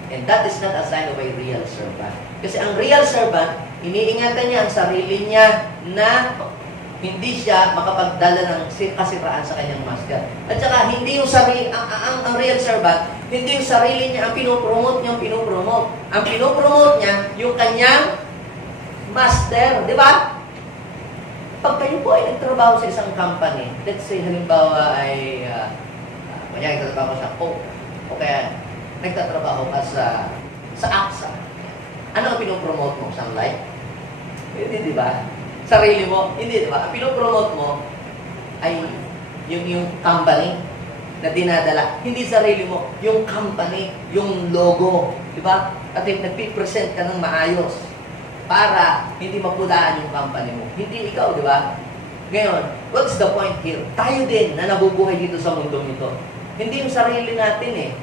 And that is not a sign of a real servant. Kasi ang real servant, iniingatan niya ang sarili niya na hindi siya makapagdala ng kasiraan sa kanyang master. At saka, hindi yung sarili, ang real servant, hindi yung sarili niya ang pinopromote niya, ang pinopromote niya, yung kanyang master. Di ba? Pag kayo po ay nagtrabaho sa isang company, let's say, halimbawa ay, kanya nagtatrabaho sa Coke, o kaya nagtatrabaho ka sa AXA. Ano ang pinopromote mo? Sunlight? Hindi, di ba? Sarili mo? Hindi, di ba? Ang pinopromote mo ay yung company na dinadala. Hindi sarili mo. Yung company, yung logo. Di ba? At nagpipresent ka ng maayos para hindi mapulaan yung company mo. Hindi ikaw, di ba? Ngayon, what's the point here? Tayo din na nabubuhay dito sa mundong ito. Hindi yung sarili natin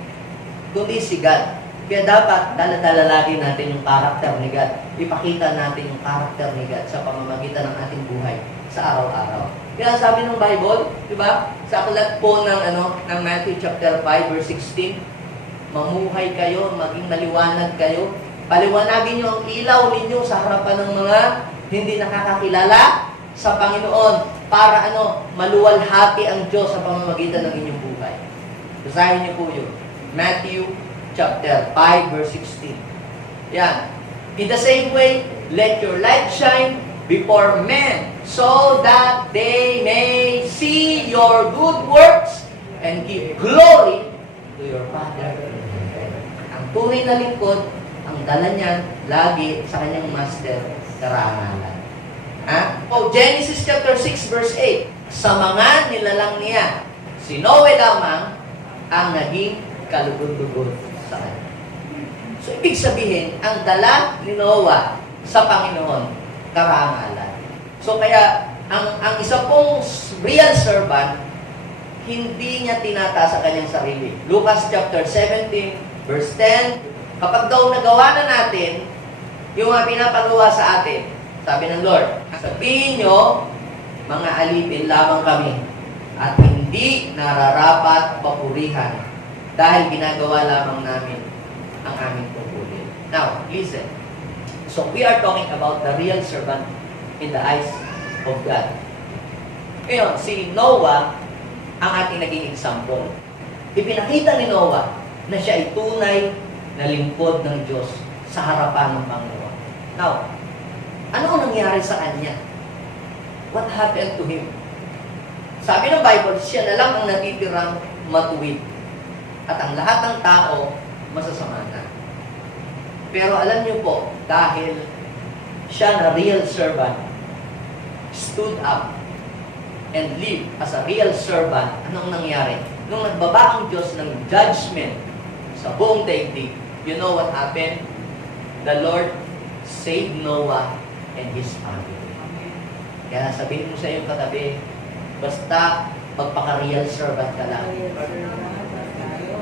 kundi si God. Kaya dapat dala-dala lagi natin yung karakter ni God. Ipakita natin yung karakter ni God sa pamamagitan ng ating buhay sa araw-araw. Kaya sabi ng Bible, di ba? Sa aklat po ng Matthew chapter 5 verse 16, mamuhay kayo, maging maliwanag kayo. Paliwanagin niyo ang ilaw ninyo sa harapan ng mga hindi nakakakilala sa Panginoon para maluwalhati ang Diyos sa pamamagitan ng inyong buhay. Basahin niyo po yun. Matthew chapter 5, verse 16. Yan. In the same way, let your light shine before men so that they may see your good works and give glory to your Father. Ang tunay na lingkod, ang dala niyan lagi sa kanyang master, karangalan. Genesis chapter 6, verse 8. Sa mga nilalang niya, si Noe lamang ang naging kalugod-lugod sa kanya. So, ibig sabihin, ang dala ni Noah sa Panginoon, karangalan. So, kaya, ang isa pong real servant, hindi niya tinata sa kanyang sarili. Lucas chapter 17, verse 10, kapag daw nagawa na natin, yung mga pinapagawa sa atin, sabi ng Lord, sabihin nyo, mga alipin lamang kami, at hindi nararapat papurihan, dahil ginagawa lamang namin ang aming pupuri. Now, listen. So, we are talking about the real servant in the eyes of God. Ngayon, si Noah, ang ating naging example. Ipinakita ni Noah na siya ay tunay na lingkod ng Diyos sa harapan ng Panginoon. Now, ano ang nangyari sa kanya? What happened to him? Sabi ng Bible, siya na lang ang natitirang matuwid. At ang lahat ng tao, masasama na. Pero alam niyo po, dahil siya na real servant, stood up and lived as a real servant, anong nangyari? Nung nagbaba ang Diyos ng judgment sa buong daigdig, you know what happened? The Lord saved Noah and his family. Kaya sabihin mo sa iyong katabi, basta magpaka-real servant ka lang.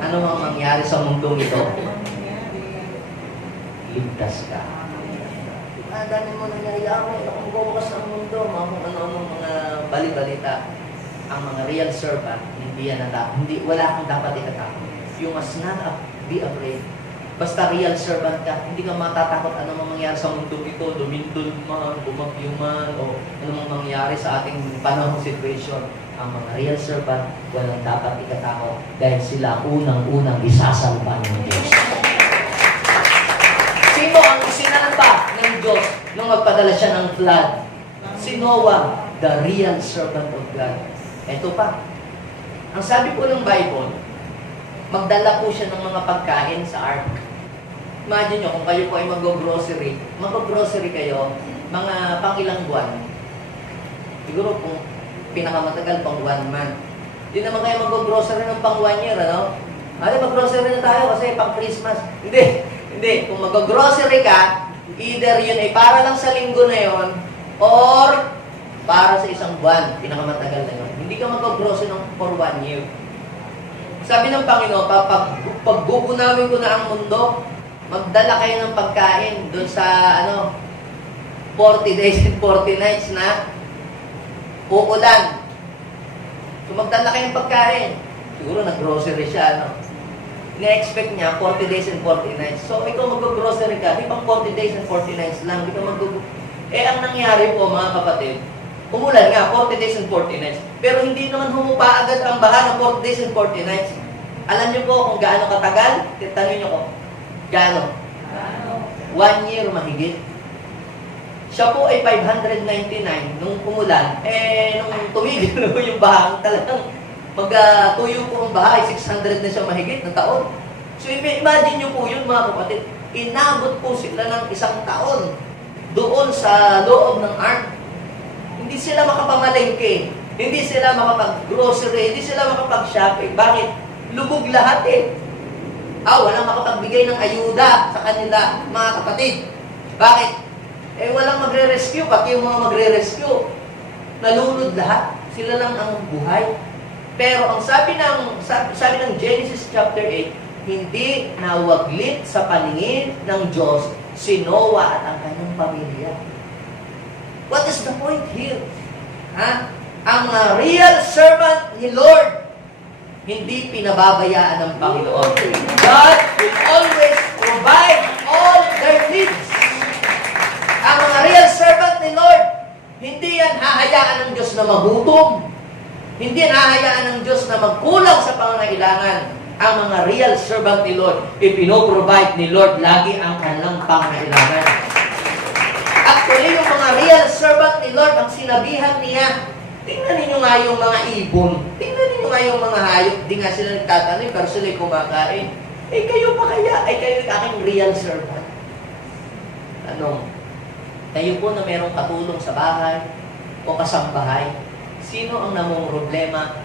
Ano ang mangyari sa mundong ito? Ligtas ka. Dami mo nangyayari, akong bukas ng mundo, ano-ano mga bali-balita. Ang mga real servant, wala kang dapat ikatakot. You must not be afraid. Basta real servant ka, hindi ka matatakot ano mang mangyari sa mundo ito, lumindol man, bumagyo man, o ano mang mangyari sa ating panahong situation. Ang mga real servant, walang dapat ikatakot dahil sila unang-unang isasalba ng Diyos. Sino ang sinalba ng Diyos nung magpadala siya ng flood? Si Noah, the real servant of God. Ito pa. Ang sabi po ng Bible, magdala po siya ng mga pagkain sa ark. Imagine nyo, kung kayo po ay mag-grocery kayo, mga pangilang buwan. Siguro kung pinakamatagal, pang 1 month. Hindi naman kayo mag-grocery ng pang 1 year, ano? Mag-grocery na tayo kasi pang Christmas. Hindi. Kung mag-grocery ka, either yun ay para lang sa linggo na yun, or para sa isang buwan, pinakamatagal na yun. Hindi ka mag-grocery for 1 year. Sabi ng Panginoon, pagbubunamin ko na ang mundo, magdala kayo ng pagkain doon sa 40 days and 40 nights na uulan. So magdala kayo ng pagkain. Siguro nag-grocery siya, ina-expect niya 40 days and 40 nights. So ikaw mag-grocery ka, di pang 40 days and 40 nights lang, di ka ang nangyari po mga kapatid, umulan nga, 40 days and 40 nights. Pero hindi naman humupa agad ang baha ng 40 days and 40 nights. Alam niyo po kung gaano katagal? Tanungin niyo ko. Gaano? 1 year mahigit. Siya po ay 599 nung umulan. Nung tumigil yung baha, talagang magtuyo po ang baha, 600 na siya mahigit na taon. So imagine niyo po yun mga kapatid. Inabot po sila ng 1 taon doon sa loob ng ark. Hindi sila makapamalengke, hindi sila makapag-grocery, hindi sila makapag-shopping. Bakit? Lubog lahat walang makapagbigay ng ayuda sa kanila, mga kapatid. Bakit? Walang magre-rescue, pati yung mga magre-rescue. Nalunod lahat. Sila lang ang buhay. Pero ang sabi ng Genesis chapter 8, hindi nawaglit sa paningin ng Diyos si Noah at ang kanyang pamilya. What is the point here? Ang real servant ni Lord, hindi pinababayaan ng Panginoon. God will always provide all their needs. Ang mga real servant ni Lord, hindi yan hahayaan ng Diyos na magutom. Hindi yan hahayaan ng Diyos na magkulang sa pangangailangan. Ang mga real servant ni Lord, ipinoprovide ni Lord lagi ang kanilang pangangailangan. Actually, yung mga real servant ni Lord, ang sinabihan niya, tingnan ninyo nga yung mga ibon, tingnan ninyo nga yung mga hayop, di nga sila nagtatanong, pero sila'y kumakain. Kayo pa kaya? Kayo yung aking real servant. Kayo po na merong katulong sa bahay o kasambahay, sino ang namong problema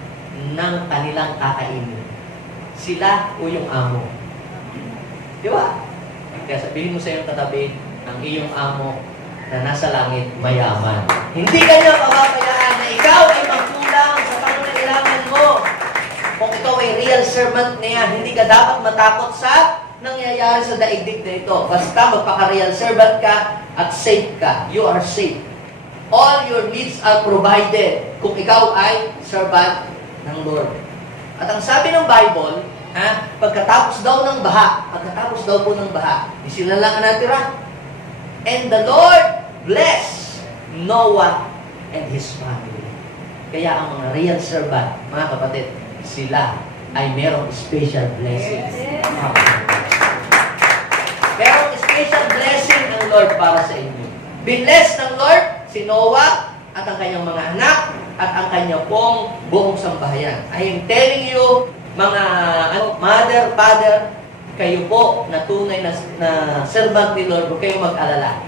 ng kanilang kakainin? Sila o yung amo? Di ba? Kaya sabihin mo sa iyong katabi, ang iyong amo na nasa langit mayaman. Hindi kanya pababayaan na ikaw ay magkulang sa pangangailangan mo. Kung ikaw ay real servant niya, hindi ka dapat matakot sa nangyayari sa daigdig na ito. Basta magpaka-real servant ka at safe ka. You are safe. All your needs are provided kung ikaw ay servant ng Lord. At ang sabi ng Bible, pagkatapos daw po ng baha, di sila lang ang natira. And the Lord blessed Noah and his family. Kaya ang mga real servant, mga kapatid, sila ay merong special blessings. Merong special blessing ng Lord para sa inyo. Binless ng Lord si Noah at ang kanyang mga anak at ang kanyang pong buong sambahayan. I am telling you, mga mother, father, kayo po na tunay na servant ni Lord, huwag kayong mag-alala.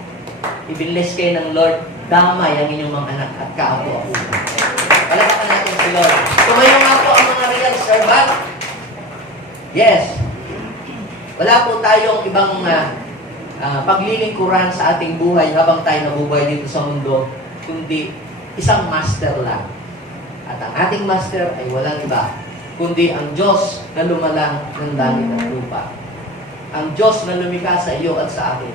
I-bless kayo ng Lord, damay ang inyong mga anak at kaapo. Palakpakan natin si Lord. Tumayo nga po ang mga real servant. Yes. Wala po tayong ibang paglilingkuran sa ating buhay habang tayo nabubuhay dito sa mundo, kundi isang master lang. At ang ating master ay walang iba, kundi ang Diyos na lumalang ng langit at lupa. Ang Diyos na lumikha sa iyo at sa akin.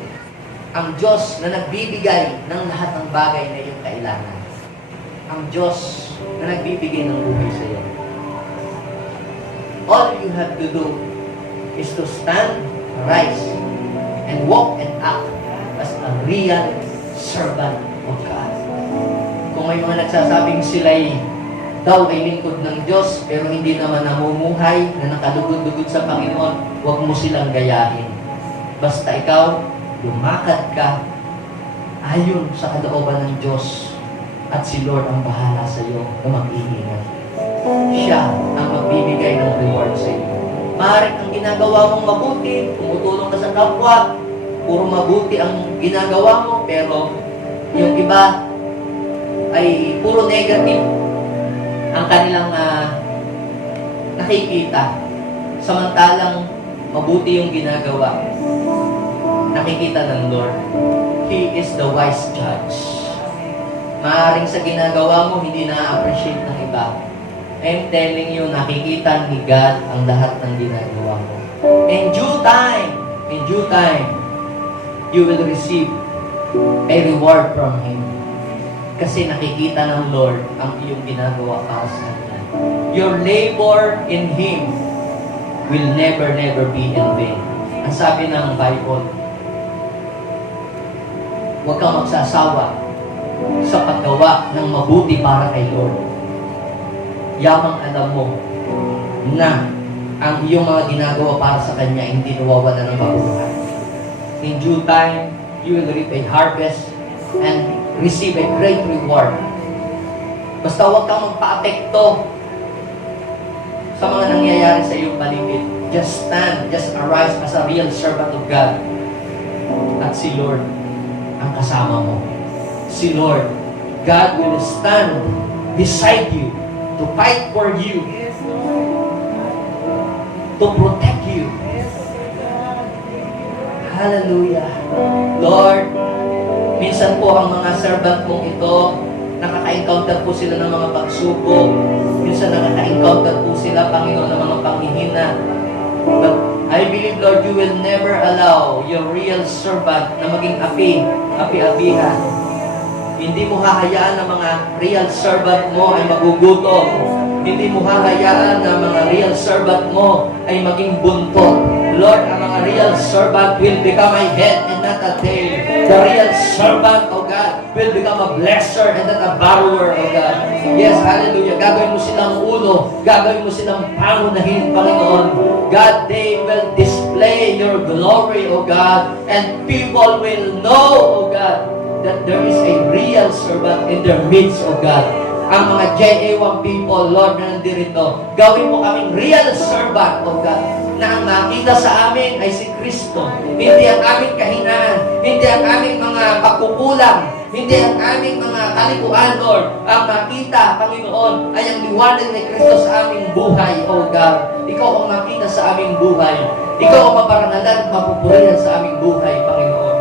Ang Diyos na nagbibigay ng lahat ng bagay na iyong kailangan. Ang Diyos na nagbibigay ng buhay sa iyo. All you have to do is to stand, rise, and walk and act as a real servant of God. Kung may mga nagsasabing sila'y daw ay lingkod ng Diyos, pero hindi naman namumuhay na nakalugod-lugod sa Panginoon, huwag mo silang gayahin. Basta ikaw, lumakad ka ayon sa kalooban ng Diyos at si Lord ang bahala sa iyo na mag-iingat. Siya ang magbibigay ng reward sa iyo. Maaaring ang ginagawa mong mabuti, tumutulong ka sa kapwa, puro mabuti ang ginagawa mo, pero yung iba ay puro negative ang kanilang nakikita. Samantalang mabuti yung ginagawa, nakikita ng Lord. He is the wise judge. Maaaring sa ginagawa mo, hindi na-appreciate ng iba. I'm telling you, nakikita ni God ang lahat ng ginagawa mo. In due time, you will receive a reward from Him. Kasi nakikita ng Lord ang iyong ginagawa para sa Kanya. Your labor in Him will never be in vain. Ang sabi ng Bible, huwag kang magsasawa sa paggawa ng mabuti para kay Lord. Yamang alam mo na ang iyong mga ginagawa para sa Kanya hindi nawawala ng kabuluhan. In due time, you will reap a harvest and receive a great reward. Basta huwag kang magpa-apekto sa mga nangyayari sa iyong paligid. Just stand, just arise as a real servant of God. At si Lord ang kasama mo. Si Lord, God will stand beside you to fight for you, to protect you. Hallelujah. Lord, minsan po ang mga servant mong ito, nakaka-encounter po sila ng mga pagsubok. Minsan nakaka-encounter po sila, Panginoon, ng mga panghihina. But I believe, Lord, you will never allow your real servant na maging api-apihan. Hindi mo hahayaan na mga real servant mo ay magugutom. Hindi mo hahayaan na mga real servant mo ay maging buntot. Lord, ang mga real servant will become a head and not a tail. The real servant, oh God, will become a blesser and not a borrower, oh God. Yes, hallelujah. Gagawin mo silang ulo. Gagawin mo silang pangunahin, Panginoon. God, they will display your glory, oh God. And people will know, oh God, that there is a real servant in their midst, oh God. Ang mga JA1 people, Lord, na nandirito, gawin mo kaming real servant, oh God, na ang makita sa amin ay si Kristo. Hindi ang aming kahinaan, hindi ang aming mga pagkukulang, hindi ang aming mga kalikuan, Lord. Ang makita, Panginoon, ay ang liwanag ni Kristo sa aming buhay, oh God. Ikaw ang makita sa aming buhay. Ikaw ang maparangalan at mapupurihan sa aming buhay, Panginoon.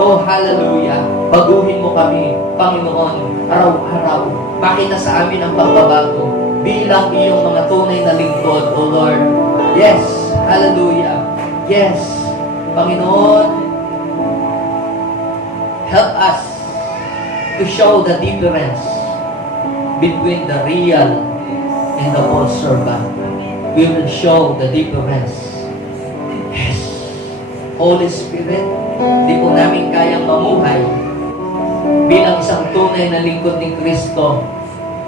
Oh, hallelujah. Baguhin mo kami, Panginoon, araw-araw. Makita sa amin ang pagbabago bilang iyong mga tunay na lingkod, O Lord. Yes, hallelujah. Yes, Panginoon, help us to show the difference between the real and the false servant. We will show the difference. Yes, Holy Spirit, di po namin kayang mamuhay bilang isang tunay na lingkod ni Kristo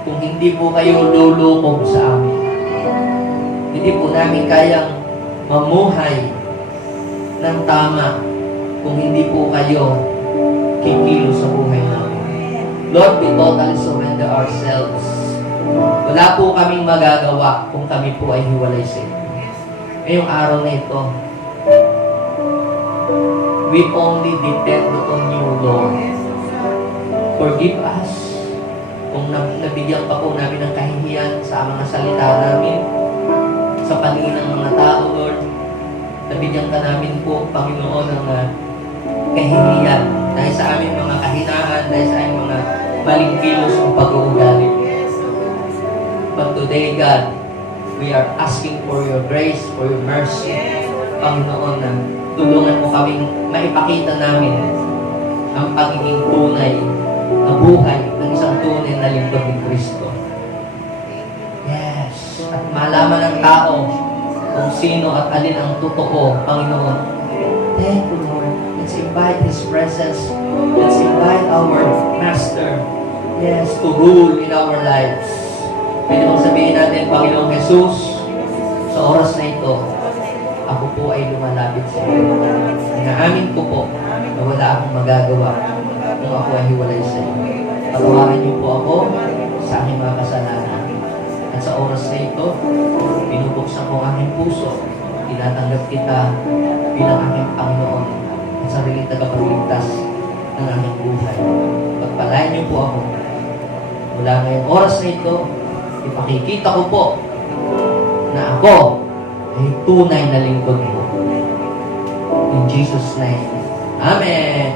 kung hindi po kayo lulukob sa amin. Hindi po namin kayang mamuhay ng tama kung hindi po kayo kikilos sa buhay namin. Lord, we totally surrender ourselves. Wala po kaming magagawa kung kami po ay hiwalay sa inyo. Ngayong araw na ito, we only depend on you, Lord. Forgive us kung nabigyan pa po namin ng kahihiyan sa mga salita namin, sa paningin ng mga tao, Lord. Nabigyan ka namin po, Panginoon, ng kahihiyan dahil sa aming mga kahinaan, dahil sa aming mga maling kilos ng pag-uugali. But today, God, we are asking for your grace, for your mercy, Panginoon, na tulungan mo kaming maipakita namin ang pagiging tunay na buhay ng isang tunay na lingkod ni Kristo. Yes. At malaman ng tao kung sino at alin ang totoo, Panginoon. Thank you, Lord. Let's invite His presence. Let's invite our Master, yes, to rule in our lives. Pwede mong sabihin natin, Panginoong Jesus, sa oras na ito, ako po ay lumalapit sa iyo. Inaamin ko po na wala akong magagawa kung ako ay hiwalay sa iyo. Patawarin niyo po ako sa aking mga kasalanan. At sa oras na ito, binubuksan ko ang aking puso. Tinatanggap kita bilang aking Panginoon at sariling tagapagligtas ng aking buhay. Pagpalain niyo po ako. Mula ngayong oras na ito, ipakikita ko po na ako ay tunay na lingkod mo. In Jesus' name. Amen.